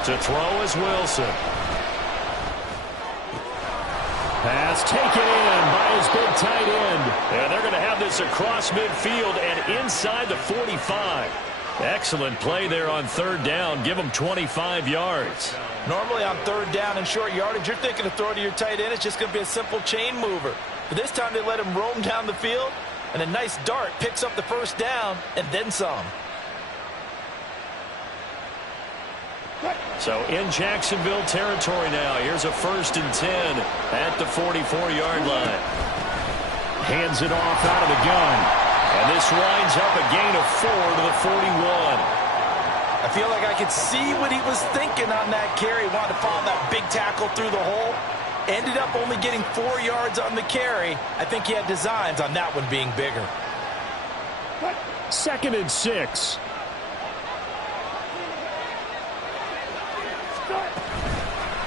To throw is Wilson. Pass taken in by his big tight end. And they're going to have this across midfield and inside the 45. Excellent play there on 3rd down. Give them 25 yards. Normally on 3rd down and short yardage, you're thinking of throwing to your tight end. It's just going to be a simple chain mover. But this time they let him roam down the field, and a nice dart picks up the first down and then some. So in Jacksonville territory now. Here's a 1st and 10 at the 44-yard line. Hands it off out of the gun. And this winds up a gain of 4 to the 41. I feel like I could see what he was thinking on that carry. He wanted to follow that big tackle through the hole. Ended up only getting 4 yards on the carry. I think he had designs on that one being bigger. 2nd and 6.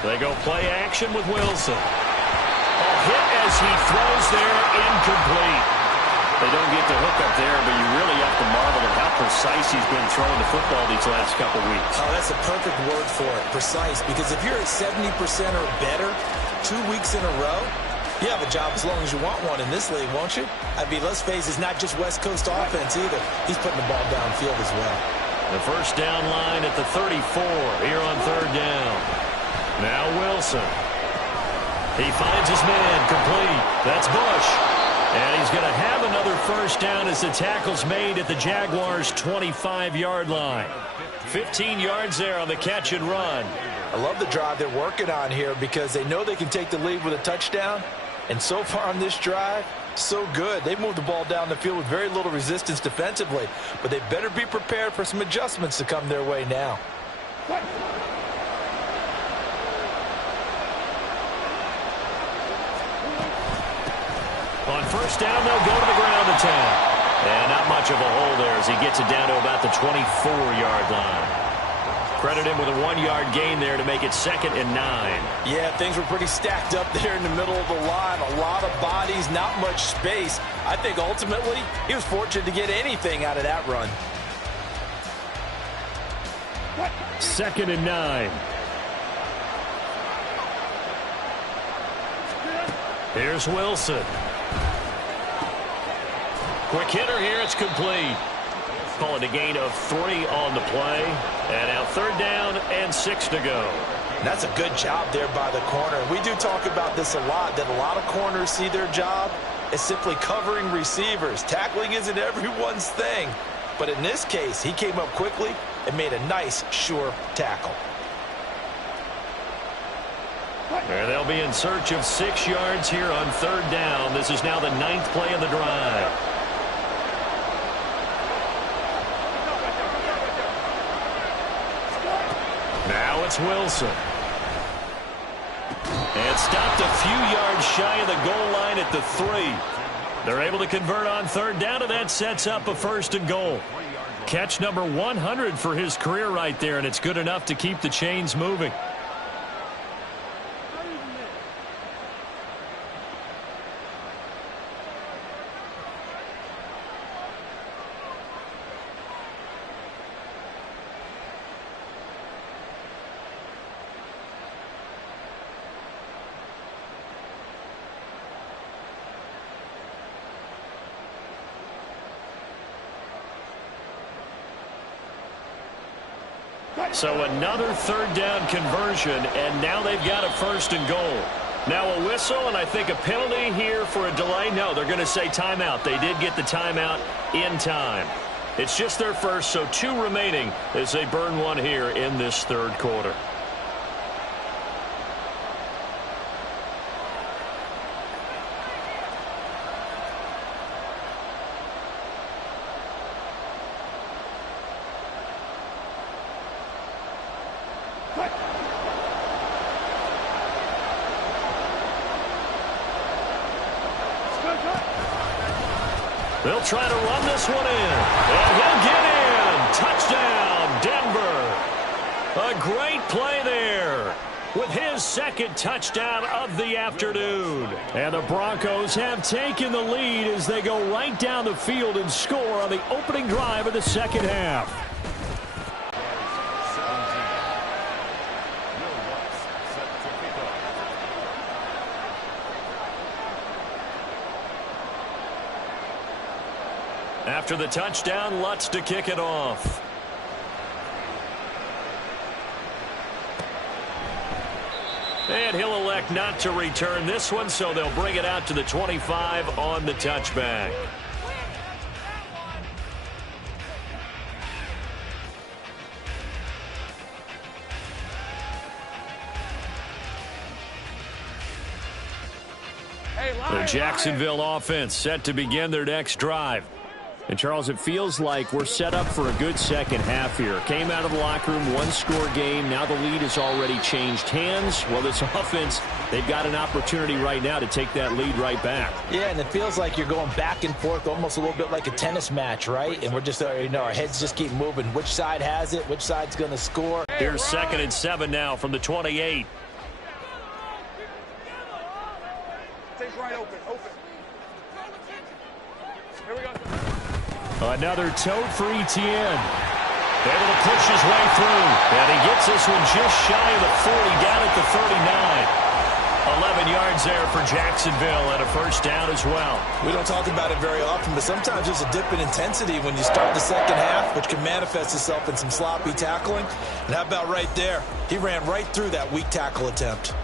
They go play action with Wilson. A hit as he throws there, incomplete. They don't get the hook up there, but you really have to marvel at how precise he's been throwing the football these last couple weeks. Oh, that's a perfect word for it, precise, because if you're at 70% or better 2 weeks in a row, you have a job as long as you want one in this league, won't you? I mean, let's face it, it's not just West Coast offense either. He's putting the ball downfield as well. The first down line at the 34 here on 3rd down. Now Wilson. He finds his man complete. That's Bush. And he's going to have another first down as the tackle's made at the Jaguars' 25-yard line. 15 yards there on the catch and run. I love the drive they're working on here because they know they can take the lead with a touchdown. And so far on this drive, so good. They moved the ball down the field with very little resistance defensively. But they better be prepared for some adjustments to come their way now. On first down, they'll go to the ground attack. And not much of a hole there as he gets it down to about the 24-yard line. Credit him with a 1-yard gain there to make it 2nd and 9. Yeah, things were pretty stacked up there in the middle of the line. A lot of bodies, not much space. I think ultimately he was fortunate to get anything out of that run. 2nd and 9. Here's Wilson. Quick hitter here. It's complete. Call it a gain of 3 on the play. And now 3rd down and 6 to go. That's a good job there by the corner. We do talk about this a lot, that a lot of corners see their job as simply covering receivers. Tackling isn't everyone's thing. But in this case, he came up quickly and made a nice, sure tackle. And they'll be in search of 6 yards here on 3rd down. This is now the 9th play of the drive. Now it's Wilson. And stopped a few yards shy of the goal line at the 3. They're able to convert on 3rd down, and that sets up a 1st and goal. Catch number 100 for his career right there, and it's good enough to keep the chains moving. So another 3rd down conversion, and now they've got a 1st and goal. Now a whistle, and I think a penalty here for a delay. No, they're going to say timeout. They did get the timeout in time. It's just their first, so 2 remaining as they burn one here in this 3rd quarter. They'll try to run this one in. And he'll get in. Touchdown, Denver. A great play there with his 2nd touchdown of the afternoon. And the Broncos have taken the lead as they go right down the field and score on the opening drive of the 2nd half. After the touchdown, Lutz to kick it off. And he'll elect not to return this one, so they'll bring it out to the 25 on the touchback. The Jacksonville offense set to begin their next drive. And, Charles, it feels like we're set up for a good second half here. Came out of the locker room, one-score game. Now the lead has already changed hands. Well, this offense, they've got an opportunity right now to take that lead right back. Yeah, and it feels like you're going back and forth almost a little bit like a tennis match, right? And we're just, our heads just keep moving. Which side has it? Which side's going to score? Here's 2nd and 7 now from the 28. Stays right open. Here we go. Another tote for Etienne. Able to push his way through. And he gets this one just shy of the 40, down at the 39. 11 yards there for Jacksonville and a first down as well. We don't talk about it very often, but sometimes there's a dip in intensity when you start the second half, which can manifest itself in some sloppy tackling. And how about right there? He ran right through that weak tackle attempt.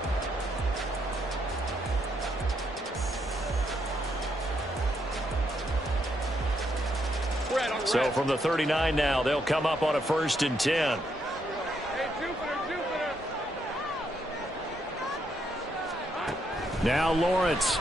So from the 39 now, they'll come up on a 1st and 10. Hey, Jupiter. Now Lawrence.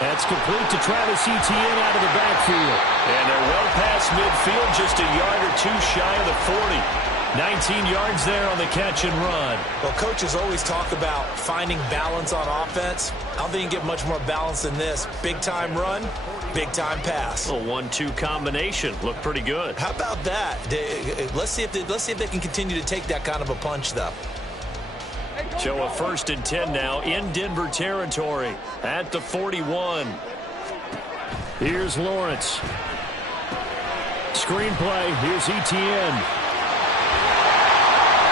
That's complete to Travis Etienne out of the backfield. And they're well past midfield, just a yard or two shy of the 40. 19 yards there on the catch and run. Well, coaches always talk about finding balance on offense. I don't think you can get much more balance than this. Big-time run, big-time pass. A 1-2 combination. Looked pretty good. How about that? Let's see if they can continue to take that kind of a punch, though. So a 1st and 10 now in Denver territory at the 41. Here's Lawrence. Screenplay. Here's Etienne.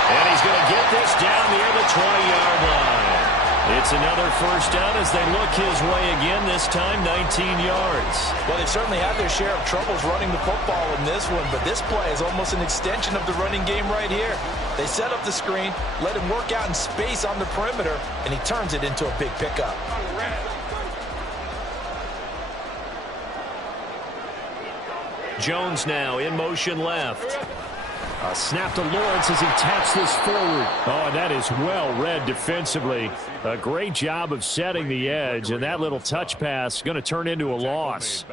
And he's going to get this down near the 20-yard line. It's another first down as they look his way again, this time 19 yards. Well, they've certainly had their share of troubles running the football in this one, but this play is almost an extension of the running game right here. They set up the screen, let him work out in space on the perimeter, and he turns it into a big pickup. Jones now in motion left. A snap to Lawrence as he taps this forward. Oh, that is well read defensively. A great job of setting the edge, and that little touch pass going to turn into a loss.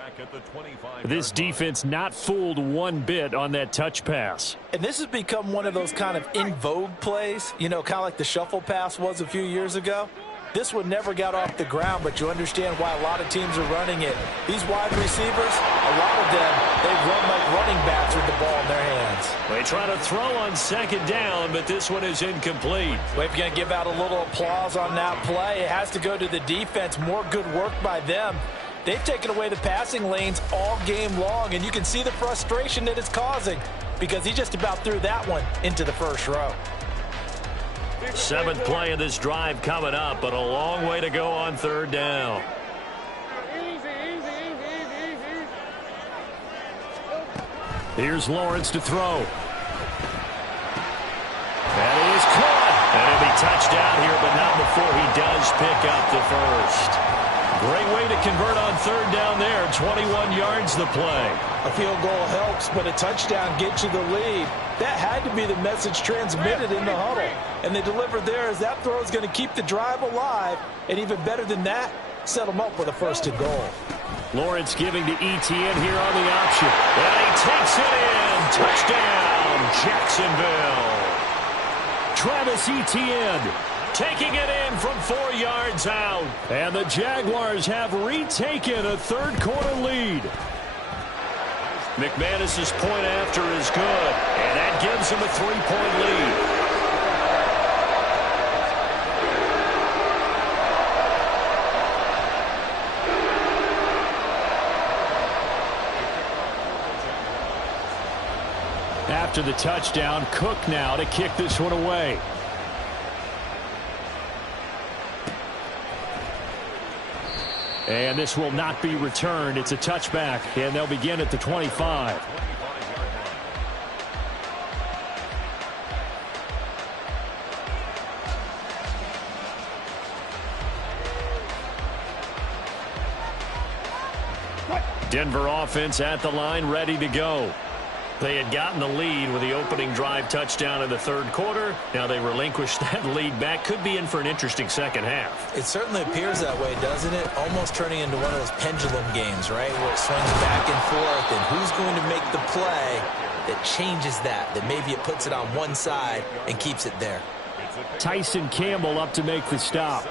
This defense not fooled one bit on that touch pass. And this has become one of those kind of in vogue plays, kind of like the shuffle pass was a few years ago. This one never got off the ground, but you understand why a lot of teams are running it. These wide receivers, a lot of them, they run like running backs with the ball in their hands. They try to throw on 2nd down, but this one is incomplete. Well, if you're going to give out a little applause on that play, it has to go to the defense. More good work by them. They've taken away the passing lanes all game long, and you can see the frustration that it's causing because he just about threw that one into the first row. 7th play of this drive coming up, but a long way to go on 3rd down. Here's Lawrence to throw. That is caught. And it'll be touchdown here, but not before he does pick up the first. Great way to convert on 3rd down there. 21 yards the play. A field goal helps, but a touchdown gets you the lead. That had to be the message transmitted in the huddle. And they delivered there as that throw is going to keep the drive alive. And even better than that, set them up with a 1st and goal. Lawrence giving to Etienne here on the option. And he takes it in. Touchdown, Jacksonville. Travis Etienne taking it in from 4 yards out. And the Jaguars have retaken a 3rd quarter lead. McManus's point after is good, and that gives him a 3-point lead. After the touchdown, Cook now to kick this one away. And this will not be returned. It's a touchback, and they'll begin at the 25. Denver offense at the line, ready to go. They had gotten the lead with the opening drive touchdown in the third quarter. Now they relinquished that lead back. Could be in for an interesting second half. It certainly appears that way, doesn't it? Almost turning into one of those pendulum games, right? Where it swings back and forth, and who's going to make the play that changes that maybe it puts it on one side and keeps it there. Tyson Campbell up to make the stop.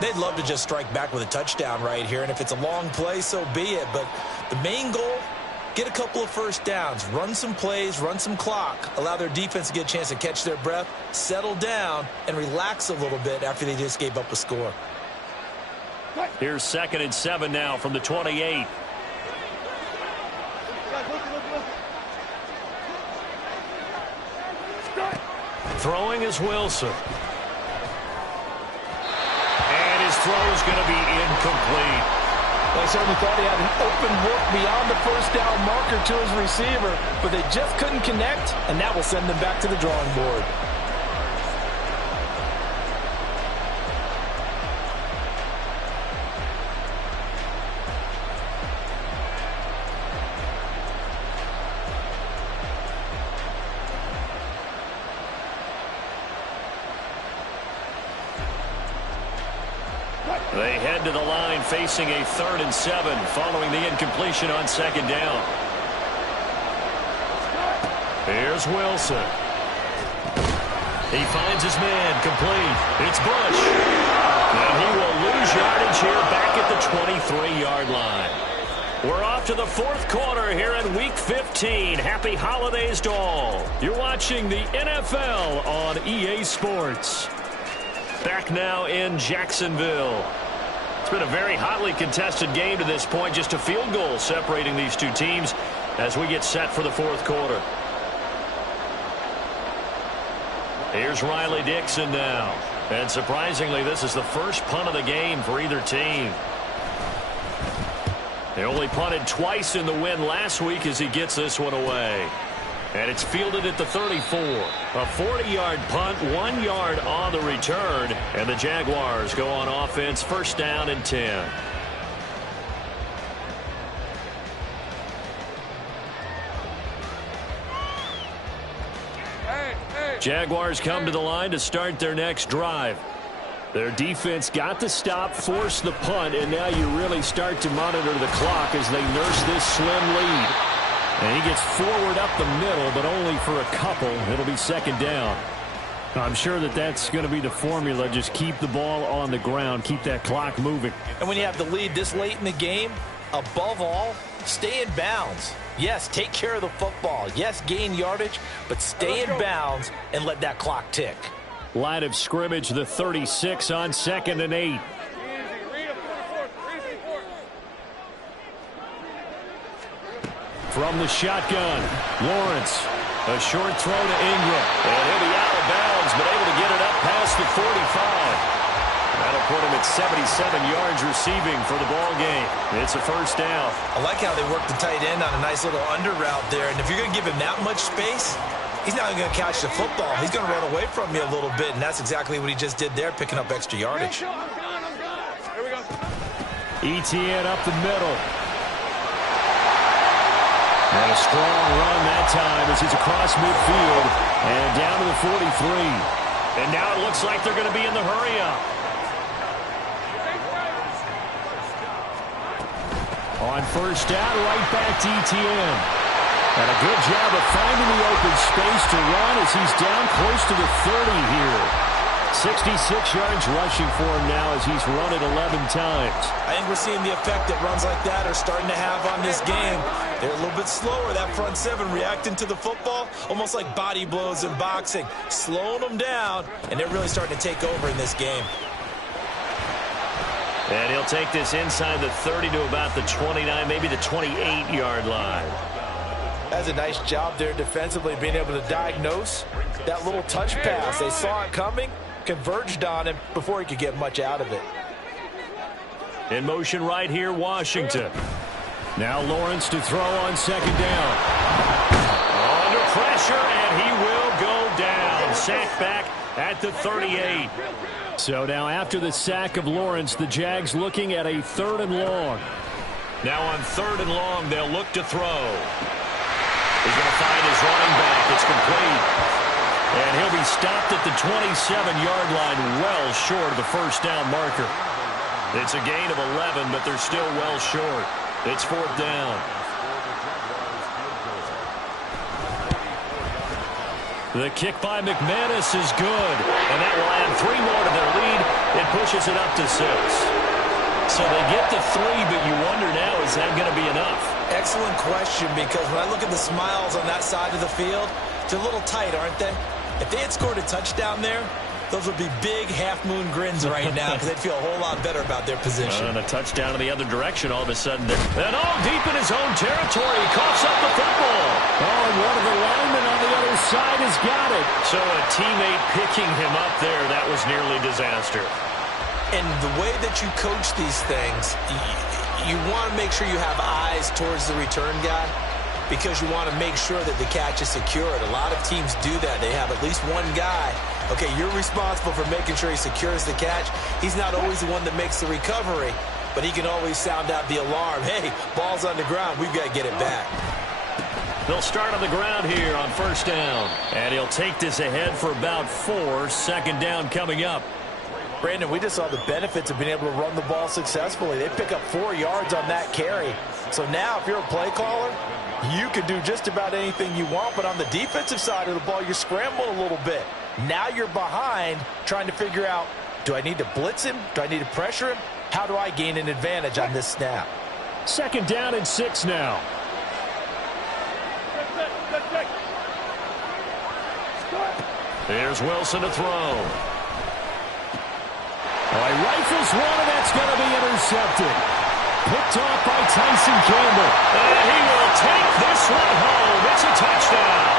They'd love to just strike back with a touchdown right here, and if it's a long play, so be it. But the main goal, get a couple of first downs, run some plays, run some clock, allow their defense to get a chance to catch their breath, settle down, and relax a little bit after they just gave up a score. Here's 2nd and 7 now from the 28. Throwing is Wilson. And his throw is going to be incomplete. They certainly thought he had an open look beyond the first down marker to his receiver, but they just couldn't connect, and that will send them back to the drawing board. They head to the line facing a 3rd and 7 following the incompletion on 2nd down. Here's Wilson. He finds his man complete. It's Bush. And he will lose yardage here back at the 23-yard line. We're off to the 4th quarter here in Week 15. Happy holidays to all. You're watching the NFL on EA Sports. Back now in Jacksonville. It's been a very hotly contested game to this point. Just a field goal separating these two teams as we get set for the 4th quarter. Here's Riley Dixon now. And surprisingly, this is the first punt of the game for either team. They only punted twice in the win last week as he gets this one away. And it's fielded at the 34. A 40-yard punt, 1 yard on the return. And the Jaguars go on offense, 1st down and 10. Jaguars come to the line to start their next drive. Their defense got the stop, forced the punt, and now you really start to monitor the clock as they nurse this slim lead. And he gets forward up the middle, but only for a couple. It'll be 2nd down. I'm sure that that's going to be the formula. Just keep the ball on the ground. Keep that clock moving. And when you have the lead this late in the game, above all, stay in bounds. Yes, take care of the football. Yes, gain yardage, but stay in bounds and let that clock tick. Line of scrimmage, the 36 on 2nd and 8. From the shotgun, Lawrence. A short throw to Ingram. And he'll be out of bounds, but able to get it up past the 45. That'll put him at 77 yards receiving for the ball game. It's a 1st down. I like how they work the tight end on a nice little under route there. And if you're going to give him that much space, he's not going to catch the football. He's going to run away from you a little bit, and that's exactly what he just did there, picking up extra yardage. I'm gone. Here we go. ETN up the middle. And a strong run that time as he's across midfield and down to the 43. And now it looks like they're going to be in the hurry-up. On 1st down, right back to ETN. And a good job of finding the open space to run as he's down close to the 30 here. 66 yards rushing for him now as he's run it 11 times. I think we're seeing the effect that runs like that are starting to have on this game. They're a little bit slower, that front 7 reacting to the football, almost like body blows in boxing, slowing them down, and they're really starting to take over in this game. And he'll take this inside the 30 to about the 29, maybe the 28-yard line. That's a nice job there defensively, being able to diagnose that little touch pass. They saw it coming, converged on him before he could get much out of it. In motion right here, Washington. Now Lawrence to throw on 2nd down. Under pressure, and he will go down. Sacked back at the 38. So now after the sack of Lawrence, the Jags looking at a 3rd and long. Now on 3rd and long, they'll look to throw. He's going to find his running back. It's complete. And he'll be stopped at the 27-yard line, well short of the first down marker. It's a gain of 11, but they're still well short. It's fourth down. The kick by McManus is good, and that will add 3 more to their lead. It pushes it up to 6. So they get to 3, but you wonder now, is that going to be enough? Excellent question, because when I look at the smiles on that side of the field, they're a little tight, aren't they? If they had scored a touchdown there, those would be big half-moon grins right now because they'd feel a whole lot better about their position. And a touchdown in the other direction all of a sudden. And all deep in his own territory. He coughs up the football. Oh, and one of the linemen on the other side has got it. So a teammate picking him up there, that was nearly disaster. And the way that you coach these things, you want to make sure you have eyes towards the return guy because you want to make sure that the catch is secured. A lot of teams do that. They have at least one guy. Okay, you're responsible for making sure he secures the catch. He's not always the one that makes the recovery, but he can always sound out the alarm. Hey, ball's on the ground. We've got to get it back. They'll start on the ground here on first down. And he'll take this ahead for about 4. Second down coming up. Brandon, we just saw the benefits of being able to run the ball successfully. They pick up 4 yards on that carry. So now if you're a play caller, you can do just about anything you want. But on the defensive side of the ball, you scramble a little bit. Now you're behind trying to figure out, do I need to blitz him? Do I need to pressure him? How do I gain an advantage on this snap? Second down and 6 now. Here's Wilson to throw. He rifles one, and that's going to be intercepted. Picked off by Tyson Campbell. And he will take this one home. It's a touchdown.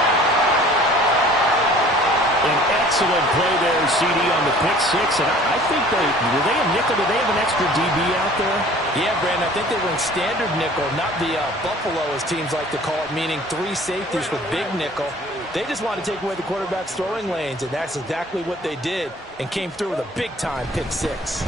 An excellent play there, CD, on the pick 6. And I think were they a nickel? Did they have an extra DB out there? Yeah, Brandon, I think they went standard nickel, not the Buffalo, as teams like to call it, meaning 3 safeties with big nickel. They just want to take away the quarterback's throwing lanes, and that's exactly what they did and came through with a big-time pick 6.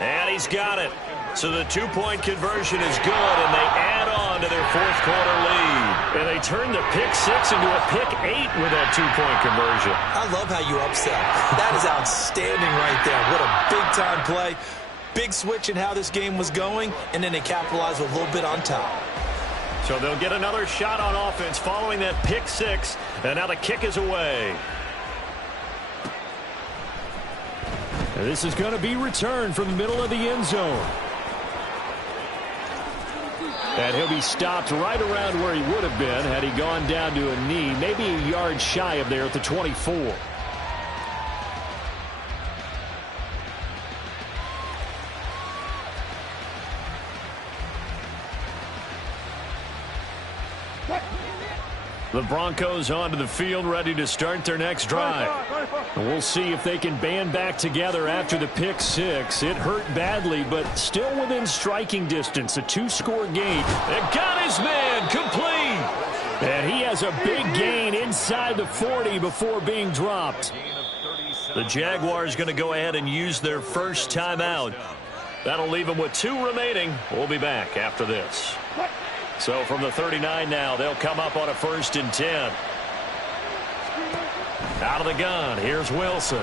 And he's got it. So the 2-point conversion is good, and they add on to their fourth quarter lead. And they turn the pick 6 into a pick 8 with that 2-point conversion. I love how you upsell. That is outstanding right there. What a big-time play. Big switch in how this game was going, and then they capitalized with a little bit on top. So they'll get another shot on offense following that pick 6, and now the kick is away. And this is going to be returned from the middle of the end zone. And he'll be stopped right around where he would have been had he gone down to a knee, maybe a yard shy of there at the 24. The Broncos onto the field, ready to start their next drive. And we'll see if they can band back together after the pick 6. It hurt badly, but still within striking distance. A 2-score game. And got his man complete. And he has a big gain inside the 40 before being dropped. The Jaguars going to go ahead and use their first timeout. That'll leave them with 2 remaining. We'll be back after this. So from the 39 now, they'll come up on a 1st and 10. Out of the gun, here's Wilson.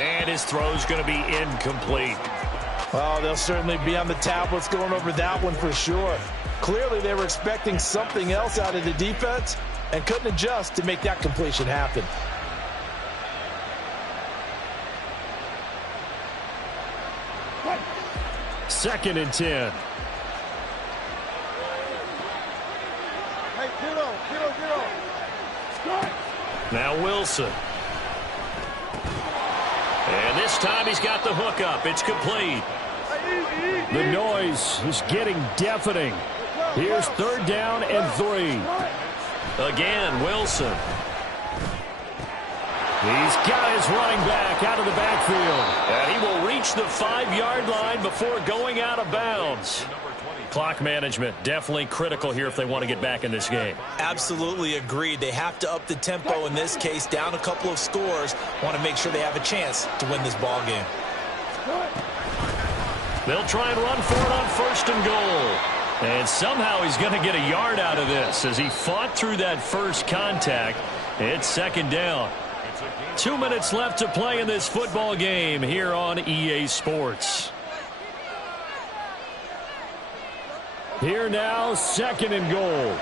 And his throw's going to be incomplete. Oh, they'll certainly be on the tablets going over that one for sure. Clearly they were expecting something else out of the defense and couldn't adjust to make that completion happen. Second and 10. Now Wilson. And this time he's got the hook up. It's complete. The noise is getting deafening. Here's 3rd down and 3. Again, Wilson. He's got his running back out of the backfield. And he will reach the 5-yard line before going out of bounds. Clock management definitely critical here if they want to get back in this game. Absolutely agreed. They have to up the tempo in this case, down a couple of scores. Want to make sure they have a chance to win this ball game. They'll try and run for it on 1st and goal. And somehow he's going to get a yard out of this as he fought through that first contact. It's 2nd down. 2 minutes left to play in this football game here on EA Sports. Here now, 2nd and goal.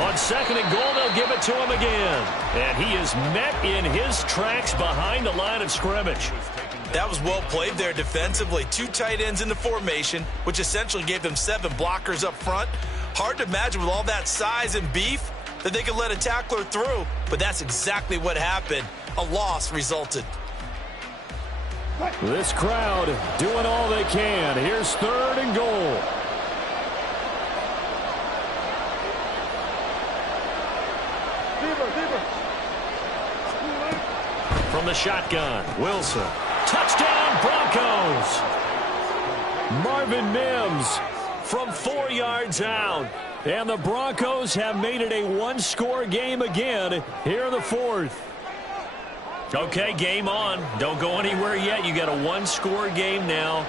On 2nd and goal, they'll give it to him again. And he is met in his tracks behind the line of scrimmage. That was well played there defensively. 2 tight ends in the formation, which essentially gave them 7 blockers up front. Hard to imagine with all that size and beef that they could let a tackler through, but that's exactly what happened. A loss resulted. This crowd doing all they can. Here's 3rd and goal. From the shotgun, Wilson. Touchdown, Broncos! Marvin Mims from 4 yards out. And the Broncos have made it a one-score game again here in the 4th. Okay, game on. Don't go anywhere yet. You got a one-score game now.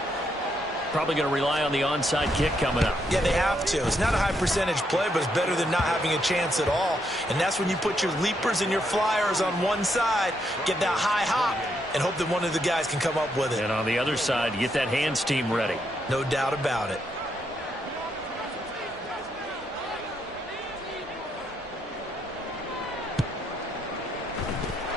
Probably going to rely on the onside kick coming up. Yeah, they have to. It's not a high percentage play, but it's better than not having a chance at all. And that's when you put your leapers and your flyers on one side, get that high hop, and hope that one of the guys can come up with it. And on the other side, get that hands team ready. No doubt about it.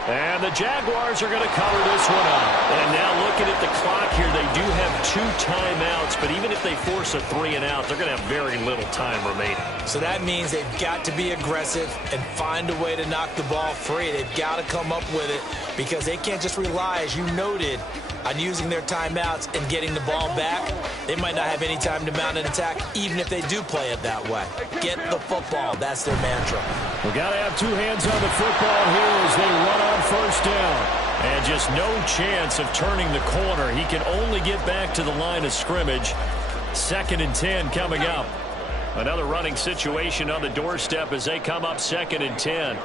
And the Jaguars are going to cover this one up. And now looking at the clock here, they do have 2 timeouts, but even if they force a 3 and out, they're going to have very little time remaining. So that means they've got to be aggressive and find a way to knock the ball free. They've got to come up with it because they can't just rely, as you noted, on using their timeouts and getting the ball back. They might not have any time to mount an attack, even if they do play it that way. Get the football. That's their mantra. We've got to have 2 hands on the football here as they run on 1st down. And just no chance of turning the corner. He can only get back to the line of scrimmage. 2nd and 10 coming up. Another running situation on the doorstep as they come up 2nd and 10.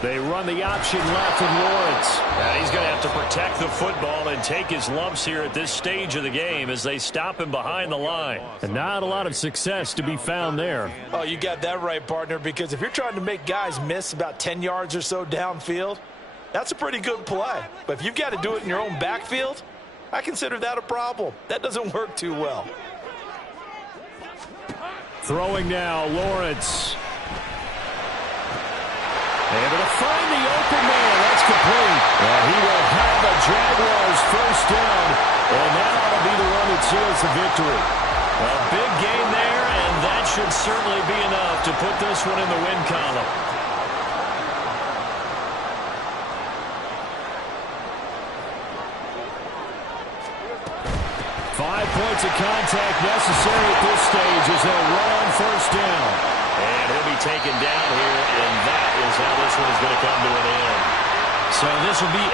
They run the option left with Lawrence. And he's going to have to protect the football and take his lumps here at this stage of the game as they stop him behind the line. And not a lot of success to be found there. Oh, you got that right, partner, because if you're trying to make guys miss about 10 yards or so downfield, that's a pretty good play. But if you've got to do it in your own backfield, I consider that a problem. That doesn't work too well. Throwing now, Lawrence. Able to find the open man. That's complete. And he will have a Jaguars 1st down. And that ought to be the one that seals the victory. A big game there, and that should certainly be enough to put this one in the win column. Five points of contact necessary at this stage as they'll run on 1st down. And he'll be taken down here, and that is how this one is going to come to an end. So this will be